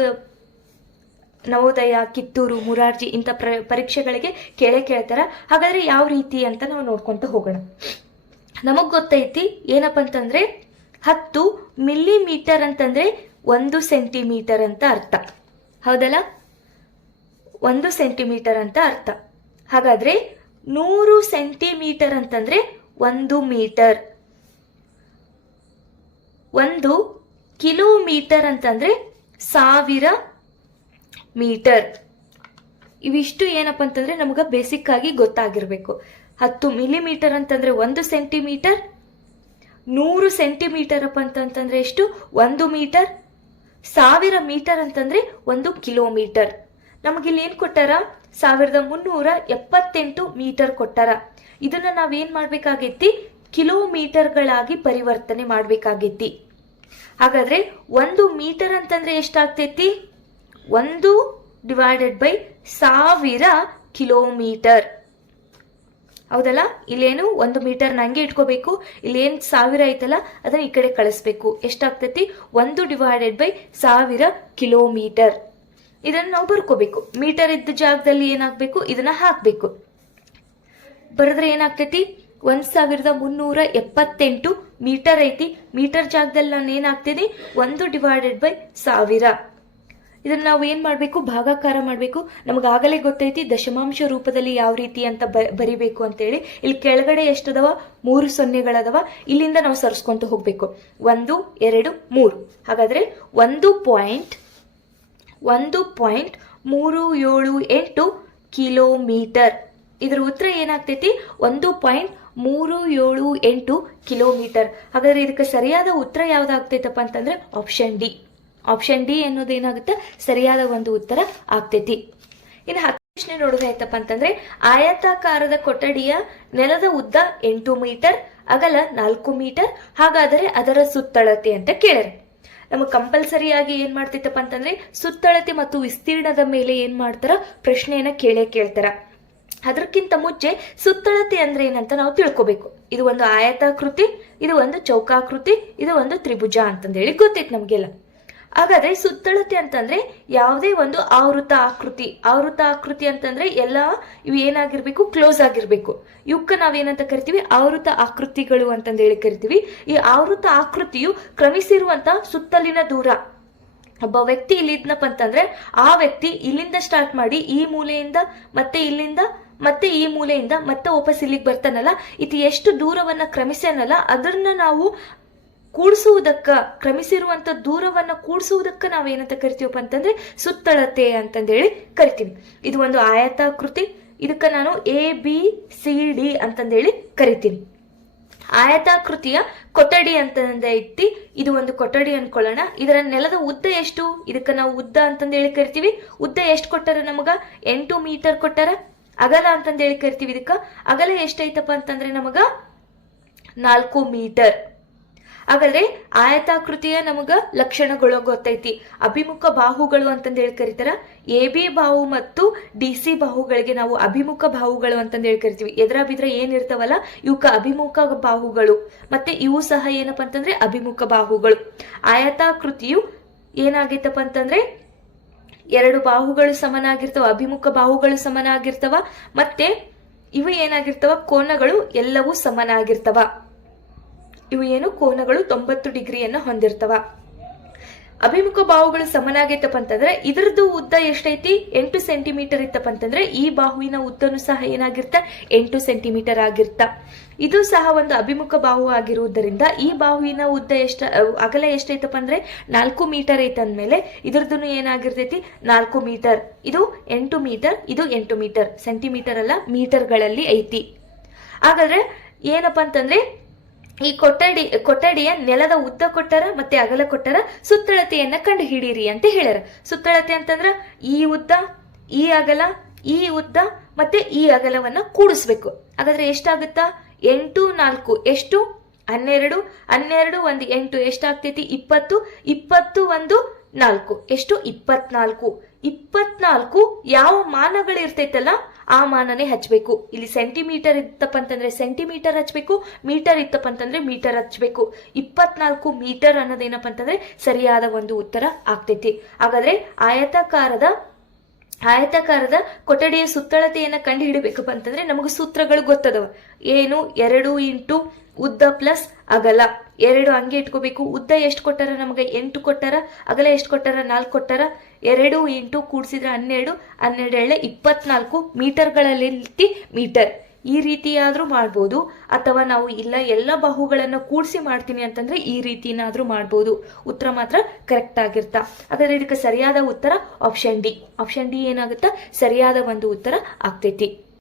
ನವೋದಯ, ಕಿತ್ತೂರು, ಮುರಾರ್ಜಿ ಇಂಥ ಪರೀಕ್ಷೆಗಳಿಗೆ ಕೇಳ್ತಾರ. ಹಾಗಾದ್ರೆ ಯಾವ ರೀತಿ ಅಂತ ನಾವು ನೋಡ್ಕೊಂತ ಹೋಗೋಣ. ನಮಗ್ ಗೊತ್ತೈತಿ ಏನಪ್ಪ ಅಂತಂದ್ರೆ 10 ಮಿಲಿಮೀಟರ್ ಅಂತಂದ್ರೆ 1 ಸೆಂಟಿಮೀಟರ್ ಅಂತ ಅರ್ಥ. ಹೌದಲ್ಲ, 1 ಸೆಂಟಿಮೀಟರ್ ಅಂತ ಅರ್ಥ. ಹಾಗಾದ್ರೆ 100 ಸೆಂಟಿಮೀಟರ್ ಅಂತಂದ್ರೆ 1 ಮೀಟರ್. 1 ಕಿಲೋಮೀಟರ್ ಅಂತಂದ್ರೆ 1000 ಮೀಟರ್. ಇವಿಷ್ಟು ಏನಪ್ಪ ಅಂತಂದ್ರೆ ನಮ್ಗೆ ಬೇಸಿಕ್ ಆಗಿ ಗೊತ್ತಾಗಿರ್ಬೇಕು. 10 ಮಿಲಿಮೀಟರ್ ಅಂತಂದ್ರೆ 1 ಸೆಂಟಿಮೀಟರ್. 100 ಸೆಂಟಿಮೀಟರ್ ಅಪ್ಪ ಅಂತಂದ್ರೆ ಎಷ್ಟು 1 ಮೀಟರ್. 1000 ಮೀಟರ್ ಅಂತಂದ್ರೆ 1 ಕಿಲೋಮೀಟರ್. ನಮಗಿಲ್ಲಿ ಏನ್ ಕೊಟ್ಟಾರ 1378 ಮೀಟರ್ ಕೊಟ್ಟಾರ. ಇದನ್ನ ನಾವೇನ್ ಮಾಡ್ಬೇಕಾಗೈತಿ ಕಿಲೋಮೀಟರ್ಗಳಾಗಿ ಪರಿವರ್ತನೆ ಮಾಡ್ಬೇಕಾಗೈತಿ. ಹಾಗಾದ್ರೆ 1 ಮೀಟರ್ ಅಂತಂದ್ರೆ ಎಷ್ಟಾಗ್ತೈತಿ 1 / 1000 ಕಿಲೋಮೀಟರ್. ಹೌದಲ್ಲ, ಇಲ್ಲೇನು 1 ಮೀಟರ್ ನಂಗೆ ಇಟ್ಕೋಬೇಕು, ಇಲ್ಲೇನ್ 1000 ಐತಲ್ಲ ಅದನ್ನ ಈ ಕಡೆ ಕಳಿಸ್ಬೇಕು. ಎಷ್ಟಾಗ್ತೈತಿ 1 / 1000 ಕಿಲೋಮೀಟರ್. ಇದನ್ನ ನಾವು ಬರ್ಕೋಬೇಕು. ಮೀಟರ್ ಇದ್ದ ಜಾಗದಲ್ಲಿ ಏನಾಗ್ಬೇಕು ಇದನ್ನ ಹಾಕ್ಬೇಕು. ಬರೆದ್ರೆ ಏನಾಗ್ತೈತಿ 1378 ಮೀಟರ್ ಐತಿ. ಮೀಟರ್ ಜಾಗದಲ್ಲಿ ನಾನು ಏನಾಗ್ತೀನಿ 1 / 1000. ಇದನ್ನ ನಾವು ಏನ್ ಮಾಡ್ಬೇಕು ಭಾಗಾಕಾರ ಮಾಡ್ಬೇಕು. ನಮಗಾಗಲೇ ಗೊತ್ತೈತಿ ದಶಮಾಂಶ ರೂಪದಲ್ಲಿ ಯಾವ ರೀತಿ ಅಂತ ಬರಿಬೇಕು ಅಂತೇಳಿ. ಇಲ್ಲಿ ಕೆಳಗಡೆ ಎಷ್ಟದವ 3 ಸೊನ್ನೆಗಳದವ. ಇಲ್ಲಿಂದ ನಾವು ಸರಿಸ್ಕೊಂತ ಹೋಗ್ಬೇಕು 1 2 3. ಹಾಗಾದ್ರೆ 1.1.378 ಕಿಲೋಮೀಟರ್ ಇದ್ರ ಉತ್ತರ ಏನಾಗ್ತೈತಿ 1.378 ಕಿಲೋಮೀಟರ್. ಹಾಗಾದ್ರೆ ಇದಕ್ಕೆ ಸರಿಯಾದ ಉತ್ತರ ಯಾವ್ದಾಗ್ತೈತಪ್ಪ ಅಂತಂದ್ರೆ ಆಪ್ಷನ್ ಡಿ. ಆಪ್ಷನ್ ಡಿ ಅನ್ನೋದು ಏನಾಗುತ್ತೆ ಸರಿಯಾದ ಒಂದು ಉತ್ತರ ಆಗ್ತೈತಿ. ಇನ್ನು 10 ಪ್ರಶ್ನೆ ನೋಡೋದಾಯ್ತಪ್ಪ ಅಂತಂದ್ರೆ ಆಯತಾಕಾರದ ಕೊಠಡಿಯ ನೆಲದ ಉದ್ದ 8 ಮೀಟರ್, ಅಗಲ 4 ಮೀಟರ್, ಹಾಗಾದರೆ ಅದರ ಸುತ್ತಳತೆ ಅಂತ ಕೇಳ್ಯಾರ. ನಮಗೆ ಕಂಪಲ್ಸರಿಯಾಗಿ ಏನ್ ಮಾಡ್ತೈತಪ್ಪ ಅಂತಂದ್ರೆ ಸುತ್ತಳತೆ ಮತ್ತು ವಿಸ್ತೀರ್ಣದ ಮೇಲೆ ಏನ್ ಮಾಡ್ತಾರ ಪ್ರಶ್ನೆಯನ್ನ ಕೇಳ್ತಾರ. ಅದಕ್ಕಿಂತ ಮುಂಚೆ ಸುತ್ತಳತೆ ಅಂದ್ರೆ ಏನಂತ ನಾವು ತಿಳ್ಕೊಬೇಕು. ಇದು ಒಂದು ಆಯತಾಕೃತಿ, ಇದು ಒಂದು ಚೌಕಾಕೃತಿ, ಇದು ಒಂದು ತ್ರಿಭುಜ ಅಂತಂದೇಳಿ ಗೊತ್ತೈತಿ ನಮ್ಗೆಲ್ಲ. ಹಾಗಾದ್ರೆ ಸುತ್ತಳತೆ ಅಂತಂದ್ರೆ ಯಾವುದೇ ಒಂದು ಆವೃತ ಆಕೃತಿ ಅಂತಂದ್ರೆ ಎಲ್ಲ ಇವು ಏನಾಗಿರ್ಬೇಕು ಕ್ಲೋಸ್ ಆಗಿರ್ಬೇಕು. ಇವಕ್ಕ ನಾವೇನಂತ ಕರಿತೀವಿ ಆವೃತ ಆಕೃತಿಗಳು ಅಂತಂದೇಳಿ ಕರಿತೀವಿ. ಈ ಆವೃತ ಆಕೃತಿಯು ಕ್ರಮಿಸಿರುವಂತ ಸುತ್ತಲಿನ ದೂರ. ಒಬ್ಬ ವ್ಯಕ್ತಿ ಇಲ್ಲಿದ್ನಪ್ಪ ಅಂತಂದ್ರೆ ಆ ವ್ಯಕ್ತಿ ಇಲ್ಲಿಂದ ಸ್ಟಾರ್ಟ್ ಮಾಡಿ ಈ ಮೂಲೆಯಿಂದ ಮತ್ತೆ ಇಲ್ಲಿಂದ ಮತ್ತೆ ಈ ಮೂಲೆಯಿಂದ ಮತ್ತೆ ವಾಪಸ್ ಇಲ್ಲಿಗೆ ಬರ್ತಾನಲ್ಲ, ಇದು ಎಷ್ಟು ದೂರವನ್ನ ಕ್ರಮಿಸ್ಯಾನಲ್ಲ ಅದನ್ನ ನಾವು ಕ್ರಮಿಸಿರುವಂತ ದೂರವನ್ನ ಕೂಡಿಸುವುದಕ್ಕ ನಾವೇನಂತ ಕರಿತೀವಪ್ಪ ಅಂತಂದ್ರೆ ಸುತ್ತಳತೆ ಅಂತಂದೇಳಿ ಕರಿತೀವಿ. ಇದು ಒಂದು ಆಯತಾಕೃತಿ. ಇದಕ್ಕ ನಾನು ABCD ಅಂತಂದೇಳಿ ಕರಿತೀನಿ. ಆಯತಾಕೃತಿಯ ಕೊಠಡಿ ಅಂತಂದೈತಿ. ಇದು ಒಂದು ಕೊಠಡಿ ಅನ್ಕೊಳ್ಳೋಣ. ಇದರ ನೆಲದ ಉದ್ದ ಎಷ್ಟು? ಇದಕ್ಕ ನಾವು ಉದ್ದ ಅಂತಂದೇಳಿ ಕರಿತೀವಿ. ಉದ್ದ ಎಷ್ಟು ಕೊಟ್ಟಾರ ನಮಗ? 8 ಮೀಟರ್ ಕೊಟ್ಟಾರ. ಅಗಲ ಅಂತಂದೇಳಿ ಕರಿತೀವಿ. ಇದಕ್ಕ ಅಗಲ ಎಷ್ಟೈತಪ್ಪ ಅಂತಂದ್ರೆ ನಮಗ 4 ಮೀಟರ್. ಹಾಗಾದ್ರೆ ಆಯತಾಕೃತಿಯ ನಮಗ ಲಕ್ಷಣಗಳು ಗೊತ್ತೈತಿ. ಅಭಿಮುಖ ಬಾಹುಗಳು ಅಂತಂದೇಳಿ ಕರಿತಾರ. AB ಬಾಹು ಮತ್ತು DC ಬಾಹುಗಳಿಗೆ ನಾವು ಅಭಿಮುಖ ಬಾಹುಗಳು ಅಂತಂದೇಳಿ ಕರಿತೀವಿ. ಎದ್ರ ಬಿದ್ರ ಏನಿರ್ತಾವಲ್ಲ ಇವಕ್ಕ ಅಭಿಮುಖ ಬಾಹುಗಳು, ಮತ್ತೆ ಇವು ಸಹ ಏನಪ್ಪ ಅಂತಂದ್ರೆ ಅಭಿಮುಖ ಬಾಹುಗಳು. ಆಯತಾಕೃತಿಯು ಏನಾಗೈತಪ್ಪ ಅಂತಂದ್ರೆ 2 ಬಾಹುಗಳು ಸಮನಾಗಿರ್ತಾವ, ಅಭಿಮುಖ ಬಾಹುಗಳು ಸಮನಾಗಿರ್ತಾವ, ಮತ್ತೆ ಇವು ಏನಾಗಿರ್ತಾವ ಕೋನಗಳು ಎಲ್ಲವೂ ಸಮನಾಗಿರ್ತಾವ. ಇವು ಏನು ಕೋನಗಳು 90 ಡಿಗ್ರಿಯನ್ನ ಹೊಂದಿರ್ತವ. ಅಭಿಮುಖ ಬಾಹುಗಳು ಸಮನಾಗೈತಪ್ಪ ಅಂತಂದ್ರೆ ಇದ್ರದ್ದು ಉದ್ದ ಎಷ್ಟೈತಿ? 8 ಸೆಂಟಿಮೀಟರ್ ಇತ್ತಪ್ಪ ಅಂತಂದ್ರೆ ಈ ಬಾಹುವಿನ ಉದ್ದನು ಸಹ ಏನಾಗಿರ್ತ 8 ಸೆಂಟಿಮೀಟರ್ ಆಗಿರ್ತ. ಇದು ಸಹ ಒಂದು ಅಭಿಮುಖ ಬಾಹು ಆಗಿರುವುದರಿಂದ ಈ ಬಾಹುವಿನ ಉದ್ದ ಅಗಲ ಎಷ್ಟೈತಪ್ಪ ಅಂದ್ರೆ 4 ಮೀಟರ್ ಐತ ಅಂದ್ಮೇಲೆ ಇದ್ರದ್ದು ಏನಾಗಿರ್ತೈತಿ 4 ಮೀಟರ್. ಇದು 8 ಮೀಟರ್, ಇದು 8 ಮೀಟರ್. ಸೆಂಟಿಮೀಟರ್ ಅಲ್ಲ ಮೀಟರ್ಗಳಲ್ಲಿ ಐತಿ. ಹಾಗಾದ್ರೆ ಏನಪ್ಪಾ ಅಂತಂದ್ರೆ ಈ ಕೊಠಡಿಯ ನೆಲದ ಉದ್ದ ಕೊಟ್ಟಾರ ಮತ್ತೆ ಅಗಲ ಕೊಟ್ಟಾರ. ಸುತ್ತಳತೆಯನ್ನ ಕಂಡು ಹಿಡೀರಿ ಅಂತ ಹೇಳ್ಯಾರ. ಸುತ್ತಳತೆ ಅಂತಂದ್ರ ಈ ಉದ್ದ, ಈ ಅಗಲ, ಈ ಉದ್ದ ಮತ್ತೆ ಈ ಅಗಲವನ್ನ ಕೂಡಿಸ್ಬೇಕು. ಹಾಗಾದ್ರೆ ಎಷ್ಟಾಗುತ್ತಾ? 8 4 ಎಷ್ಟು? 12 12 1 8 ಎಷ್ಟಾಗ್ತೈತಿ? 20 20 1 4 ಎಷ್ಟು? 24. 24 ಯಾವ ಮಾನಗಳು ಇರ್ತೈತಲ್ಲ ಆ ಮಾನನೇ ಹಚ್ಬೇಕು. ಇಲ್ಲಿ ಸೆಂಟಿಮೀಟರ್ ಇತ್ತಪ್ಪ ಅಂತಂದ್ರೆ ಸೆಂಟಿಮೀಟರ್ ಹಚ್ಬೇಕು, ಮೀಟರ್ ಇತ್ತಪ್ಪ ಅಂತಂದ್ರೆ ಮೀಟರ್ ಹಚ್ಬೇಕು. 24 ಮೀಟರ್ ಅನ್ನೋದೇನಪ್ಪ ಅಂತಂದ್ರೆ ಸರಿಯಾದ ಒಂದು ಉತ್ತರ ಆಗ್ತೈತಿ. ಹಾಗಾದ್ರೆ ಆಯತಾಕಾರದ ಕೊಠಡಿಯ ಸುತ್ತಳತೆಯನ್ನ ಕಂಡು ಹಿಡಿಬೇಕಪ್ಪ ಅಂತಂದ್ರೆ ನಮಗೆ ಸೂತ್ರಗಳು ಗೊತ್ತದವ. ಏನು? 2 ಇಂಟು ಉದ್ದ ಪ್ಲಸ್ ಅಗಲ. 2 ಹಂಗೆ ಇಟ್ಕೋಬೇಕು. ಉದ್ದ ಎಷ್ಟು ಕೊಟ್ಟಾರ? ನಮಗೆ 8 ಕೊಟ್ಟಾರ. ಅಗಲ ಎಷ್ಟು ಕೊಟ್ಟಾರ? 4 ಕೊಟ್ಟಾರ. 2 ಇಂಟು ಕೂಡಿಸಿದ್ರೆ 12 12 24 ಮೀಟರ್ಗಳಲ್ಲಿ ಮೀಟರ್. ಈ ರೀತಿಯಾದ್ರೂ ಮಾಡ್ಬೋದು, ಅಥವಾ ನಾವು ಇಲ್ಲ ಎಲ್ಲ ಬಾಹುಗಳನ್ನ ಕೂಡಿಸಿ ಮಾಡ್ತೀನಿ ಅಂತಂದ್ರೆ ಈ ರೀತಿನಾದ್ರೂ ಮಾಡ್ಬೋದು. ಉತ್ತರ ಮಾತ್ರ ಕರೆಕ್ಟ್ ಆಗಿರ್ತಾ. ಹಾಗಾದ್ರೆ ಇದಕ್ಕೆ ಸರಿಯಾದ ಉತ್ತರ ಆಪ್ಷನ್ ಡಿ. ಆಪ್ಷನ್ ಡಿ ಏನಾಗುತ್ತಾ ಸರಿಯಾದ ಒಂದು ಉತ್ತರ ಆಗ್ತೈತಿ.